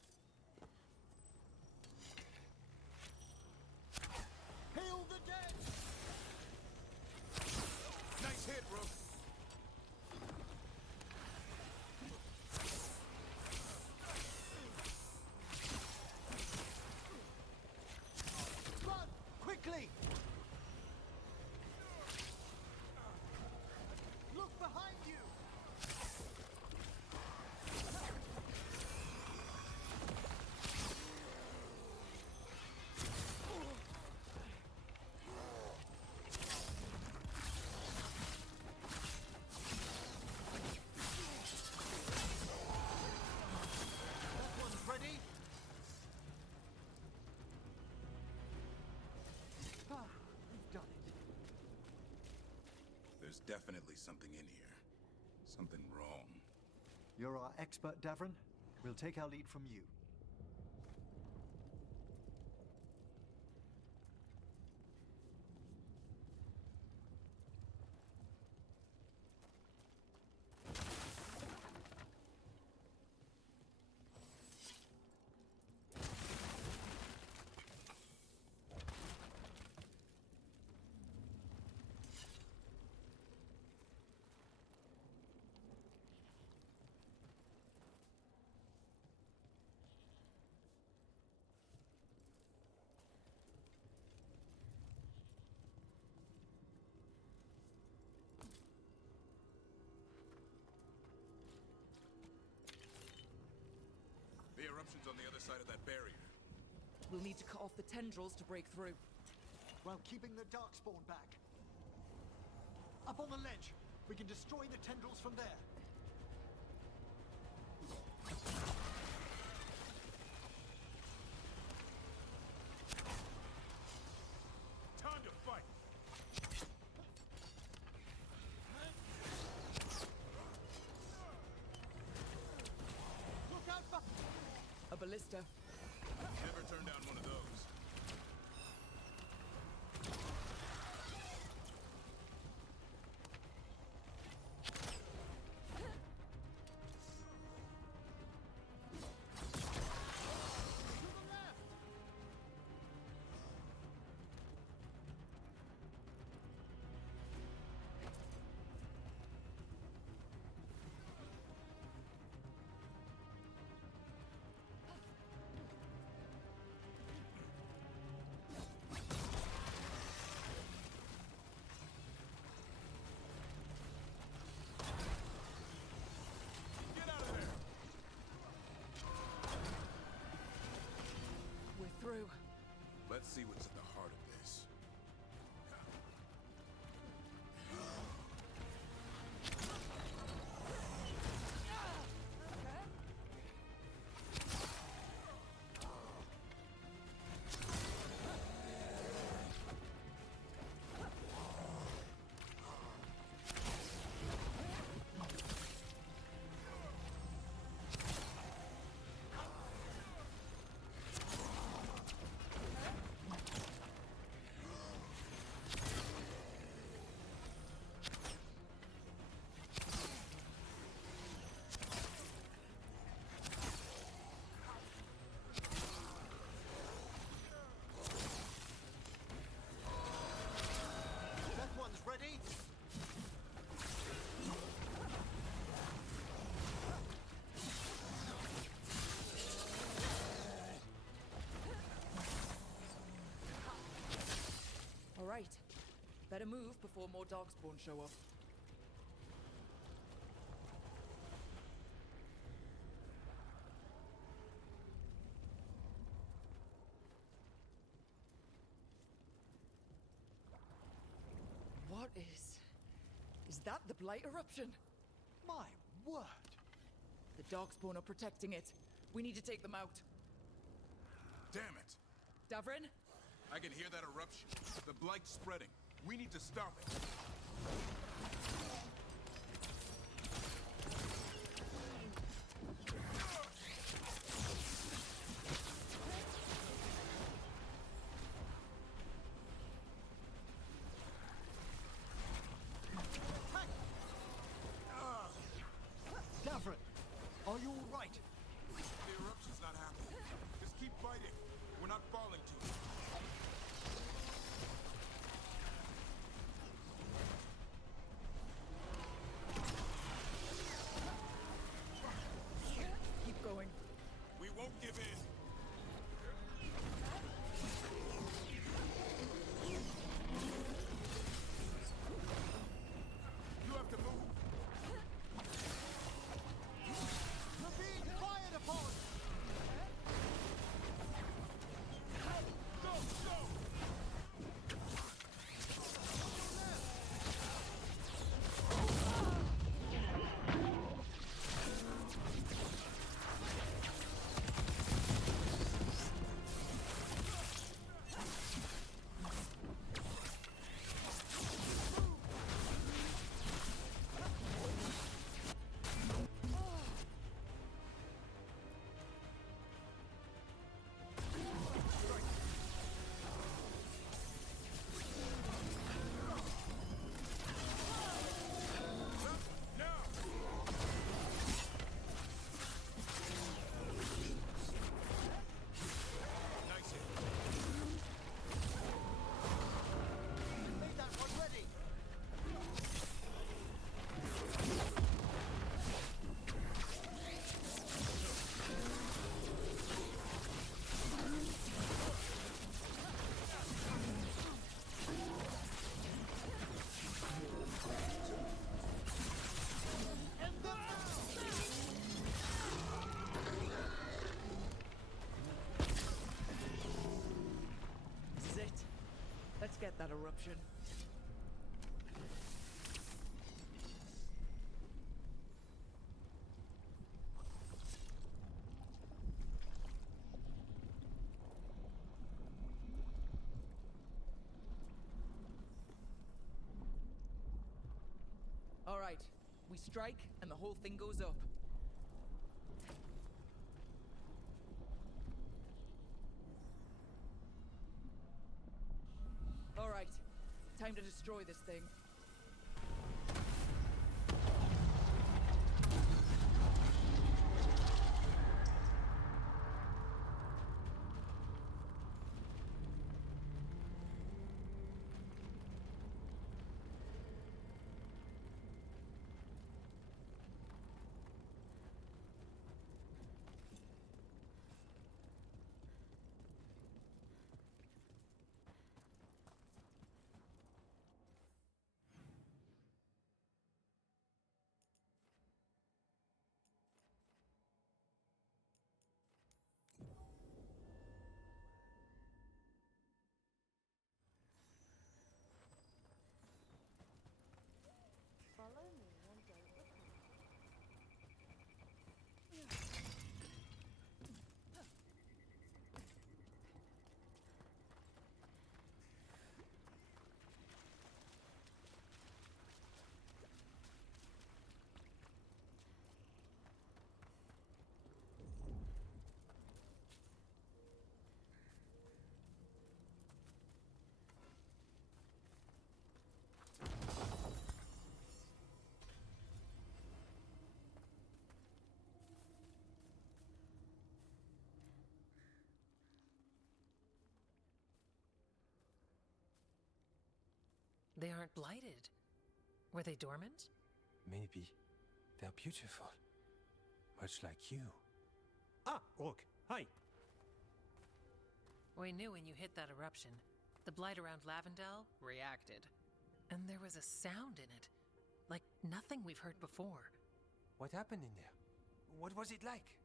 Hail the dead! Nice hit, Rook. Run! Quickly! Look behind you! That one's ready. Ah, we've done it. There's definitely something in here. Something wrong. You're our expert, Davrin. We'll take our lead from you. The eruption's on the other side of that barrier. We'll need to cut off the tendrils to break through. While keeping the Darkspawn back. Up on the ledge! We can destroy the tendrils from there. Time to fight! Look out for... A ballista. Never turn down one of those. Get out of there! We're through. Let's see what's at the heart of this. That one's ready. All right. Better move before more Darkspawn show up. What is... Is that the Blight eruption? My word! The Darkspawn are protecting it. We need to take them out. Damn it! Davrin? I can hear that eruption. The Blight's spreading. We need to stop it. Davrin, are you all right? that eruption. All right, we strike and the whole thing goes up. All right, time to destroy this thing. They aren't blighted. Were they dormant? Maybe. They're beautiful. Much like you. Ah, Orc. Hi. We knew when you hit that eruption. The blight around Lavendel reacted. And there was a sound in it. Like nothing we've heard before. What happened in there? What was it like?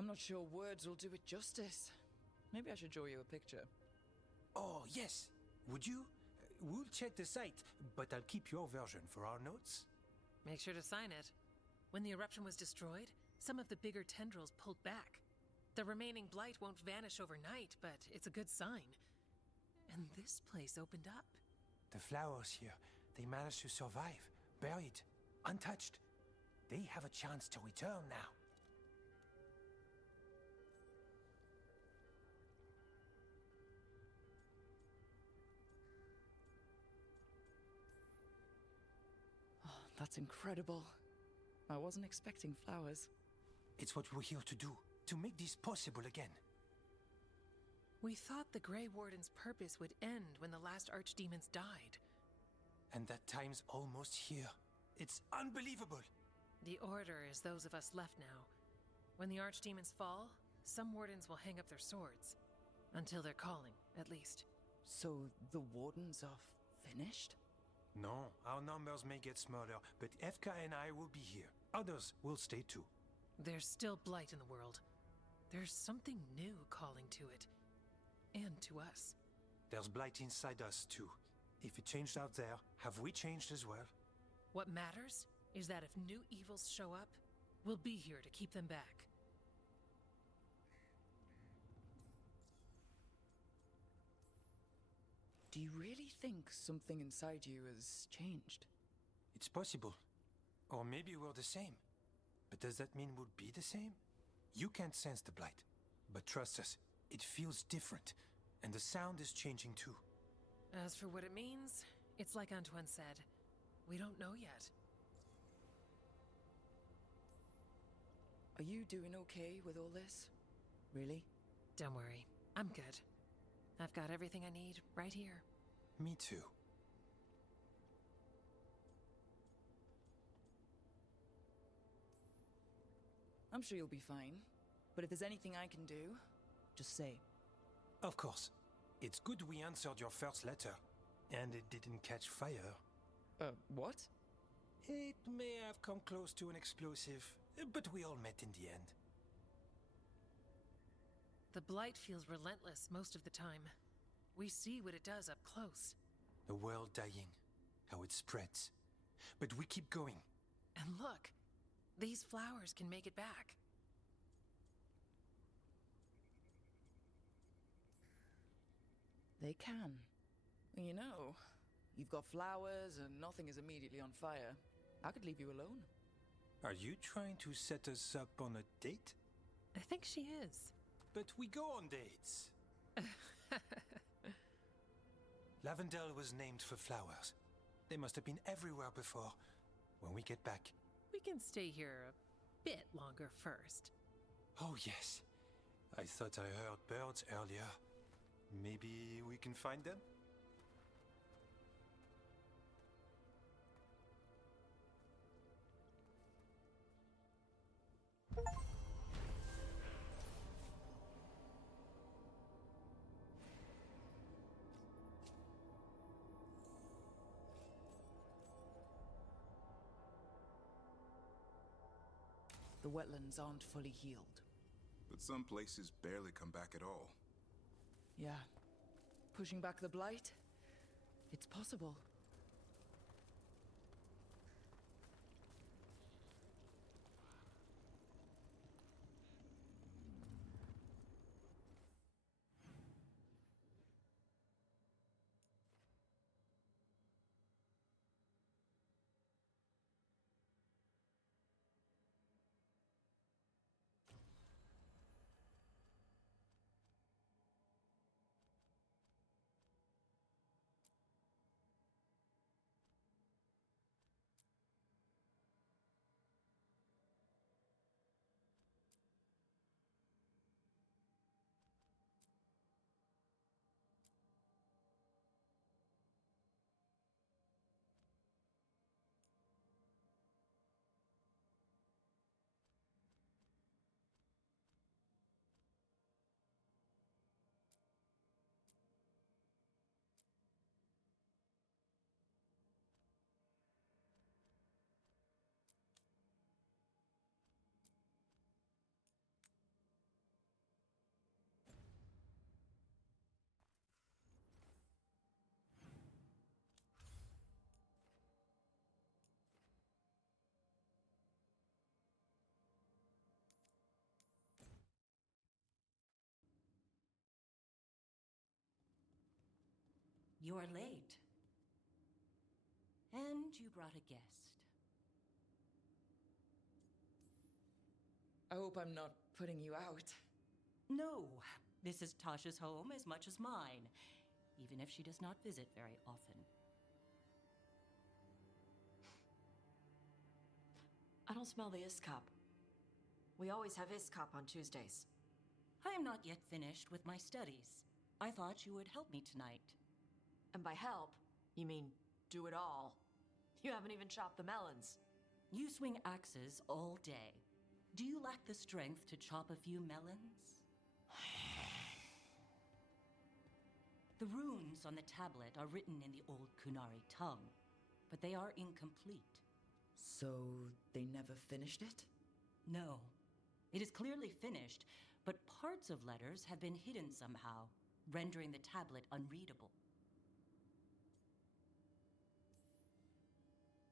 I'm not sure words will do it justice. Maybe I should draw you a picture. Oh, yes. Would you? We'll check the site, but I'll keep your version for our notes. Make sure to sign it. When the eruption was destroyed, some of the bigger tendrils pulled back. The remaining blight won't vanish overnight, but it's a good sign. And this place opened up. The flowers here, they managed to survive, buried, untouched. They have a chance to return now. That's incredible. I wasn't expecting flowers. It's what we're here to do, to make this possible again. We thought the Grey Warden's purpose would end when the last archdemons died. And that time's almost here. It's unbelievable! The Order is those of us left now. When the archdemons fall, some wardens will hang up their swords. Until they're calling, at least. So the wardens are finished? No, our numbers may get smaller, but Efka and I will be here. Others will stay too. There's still blight in the world. There's something new calling to it. And to us. There's blight inside us too. If it changed out there, have we changed as well? What matters is that if new evils show up, we'll be here to keep them back. Do you really think something inside you has changed? It's possible. Or maybe we're the same. But does that mean we'll be the same? You can't sense the blight. But trust us, it feels different. And the sound is changing too. As for what it means, it's like Antoine said. We don't know yet. Are you doing okay with all this? Really? Don't worry. I'm good. I've got everything I need right here. Me too. I'm sure you'll be fine. But if there's anything I can do, just say. Of course. It's good we answered your first letter. And it didn't catch fire. What? It may have come close to an explosive, but we all met in the end. The Blight feels relentless most of the time. We see what it does up close. The world dying, how it spreads. But we keep going. And look, these flowers can make it back. They can. You know, you've got flowers and nothing is immediately on fire. I could leave you alone. Are you trying to set us up on a date? I think she is. But we go on dates. Lavendel was named for flowers. They must have been everywhere before. When we get back... We can stay here a bit longer first. Oh, yes. I thought I heard birds earlier. Maybe we can find them? The wetlands aren't fully healed. But some places barely come back at all. Yeah. Pushing back the Blight? It's possible. You're late. And you brought a guest. I hope I'm not putting you out. No, this is Tasha's home as much as mine, even if she does not visit very often. I don't smell the Iskop. We always have Iskop on Tuesdays. I am not yet finished with my studies. I thought you would help me tonight. And by help, you mean do it all. You haven't even chopped the melons. You swing axes all day. Do you lack the strength to chop a few melons? The runes on the tablet are written in the old Kunari tongue, but they are incomplete. So they never finished it? No. It is clearly finished, but parts of letters have been hidden somehow, rendering the tablet unreadable.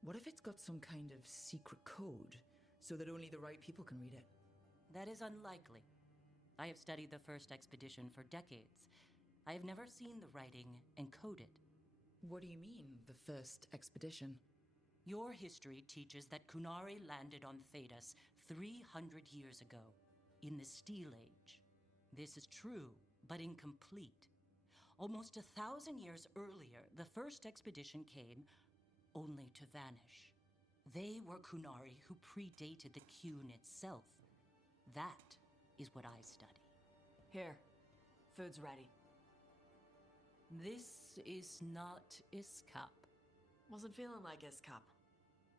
What if it's got some kind of secret code, so that only the right people can read it? That is unlikely. I have studied the first expedition for decades. I have never seen the writing encoded. What do you mean, the first expedition? Your history teaches that Kunari landed on Thedas 300 years ago, in the Steel Age. This is true, but incomplete. Almost 1,000 years earlier, the first expedition came only to vanish. They were Kunari who predated the Qun itself. That is what I study. Here, food's ready. This is not Iskop. Wasn't feeling like Iskop.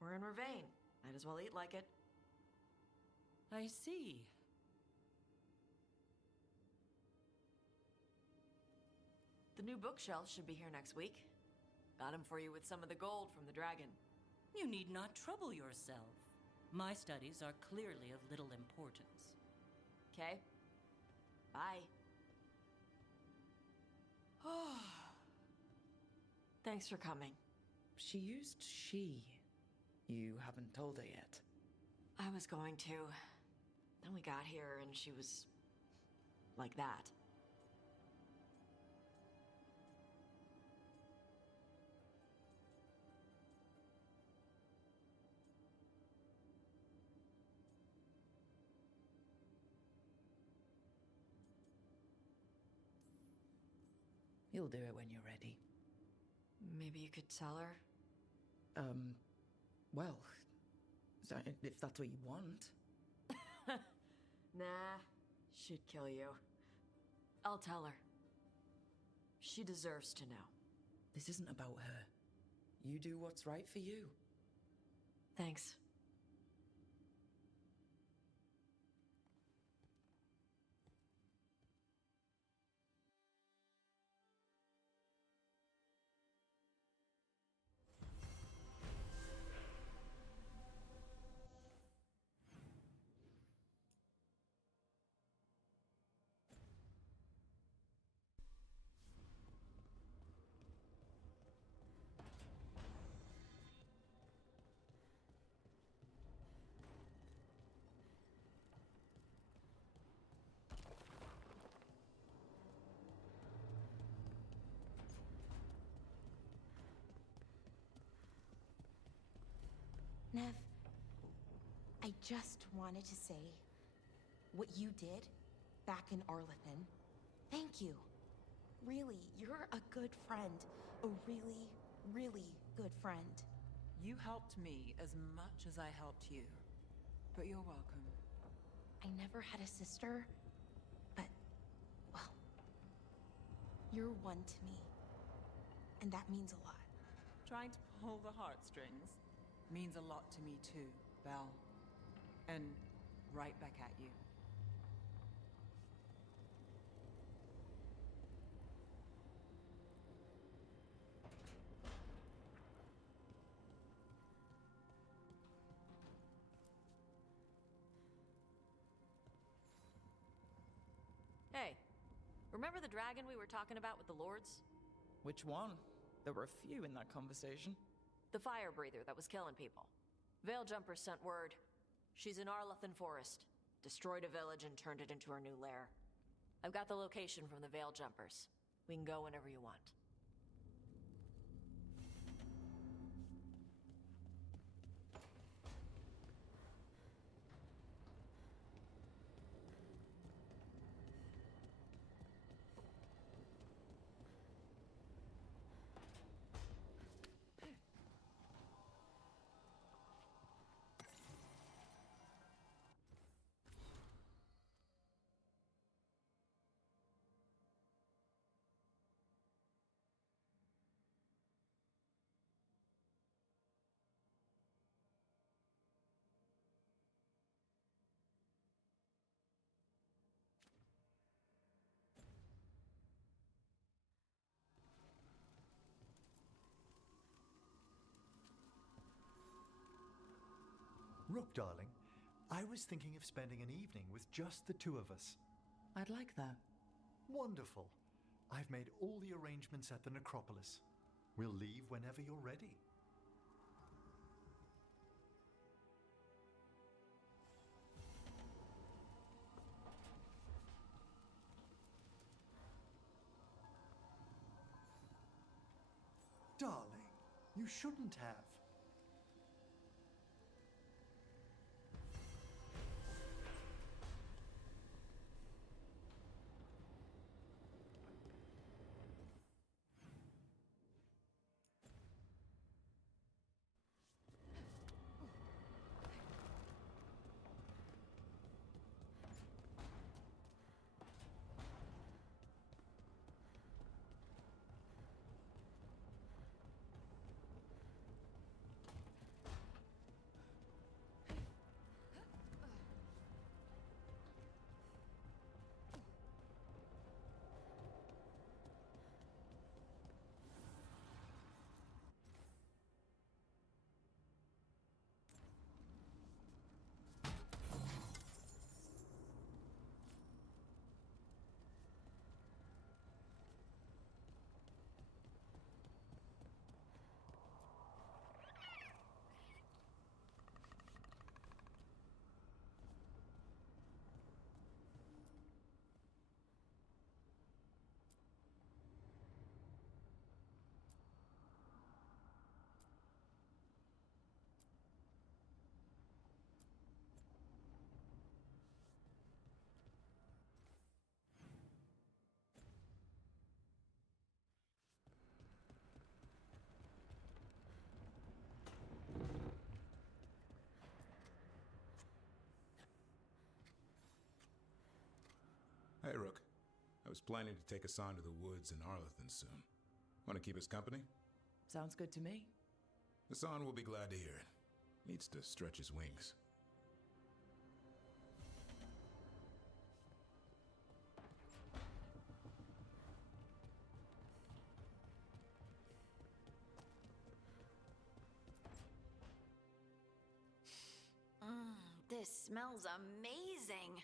We're in Ravane. Might as well eat like it. I see. The new bookshelf should be here next week. Got him for you with some of the gold from the dragon. You need not trouble yourself. My studies are clearly of little importance. Okay. Bye. Thanks for coming. She used she. You haven't told her yet. I was going to. Then we got here and she was... like that. You'll do it when you're ready. Maybe you could tell her? Well, if that's what you want. Nah, she'd kill you. I'll tell her. She deserves to know. This isn't about her. You do what's right for you. Thanks. Nev, I just wanted to say what you did back in Arlathan. Thank you. Really, you're a good friend. A really, really good friend. You helped me as much as I helped you. But you're welcome. I never had a sister, but, well, you're one to me. And that means a lot. Trying to pull the heartstrings means a lot to me too, Val. And right back at you. Hey, remember the dragon we were talking about with the lords? Which one? There were a few in that conversation. The fire breather that was killing people. Veiljumpers sent word. She's in Arlathan Forest. Destroyed a village and turned it into her new lair. I've got the location from the Veiljumpers. We can go whenever you want. Rook, darling, I was thinking of spending an evening with just the two of us. I'd like that. Wonderful. I've made all the arrangements at the necropolis. We'll leave whenever you're ready. Darling, you shouldn't have. was planning to take us on to the woods in Arlethan soon. Want to keep us company? Sounds good to me. Hassan will be glad to hear it. Needs to stretch his wings. This smells amazing.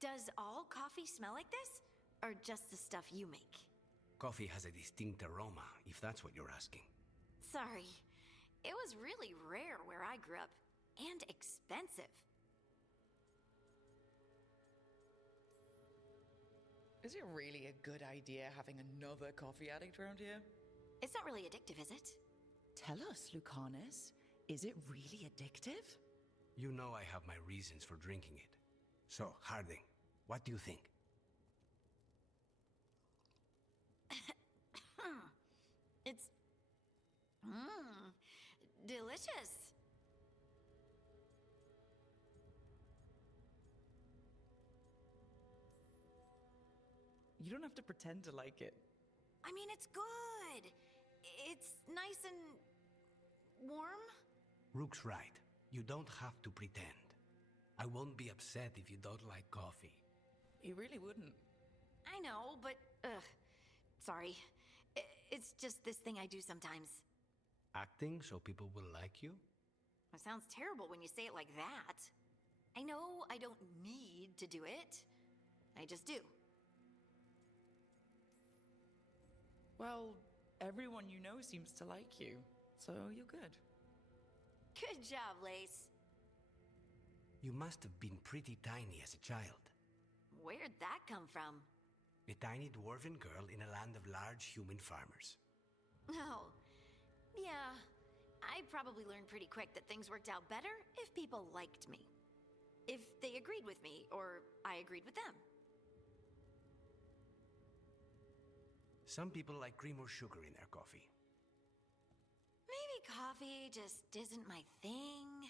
Does all coffee smell like this? Or just the stuff you make? Coffee has a distinct aroma, if that's what you're asking. Sorry. It was really rare where I grew up. And expensive. Is it really a good idea having another coffee addict around here? It's not really addictive, is it? Tell us, Lucanus. Is it really addictive? You know I have my reasons for drinking it. So, Harding, what do you think? It's... delicious. You don't have to pretend to like it. I mean, it's good. It's nice and... warm? Rook's right. You don't have to pretend. I won't be upset if you don't like coffee. You really wouldn't. I know, but... sorry. It's just this thing I do sometimes. Acting so people will like you? It sounds terrible when you say it like that. I know I don't need to do it. I just do. Well, everyone you know seems to like you, so you're good. Good job, Lace. You must have been pretty tiny as a child. Where'd that come from? A tiny dwarven girl in a land of large human farmers. Oh, yeah. I probably learned pretty quick that things worked out better if people liked me. If they agreed with me, or I agreed with them. Some people like cream or sugar in their coffee. Maybe coffee just isn't my thing.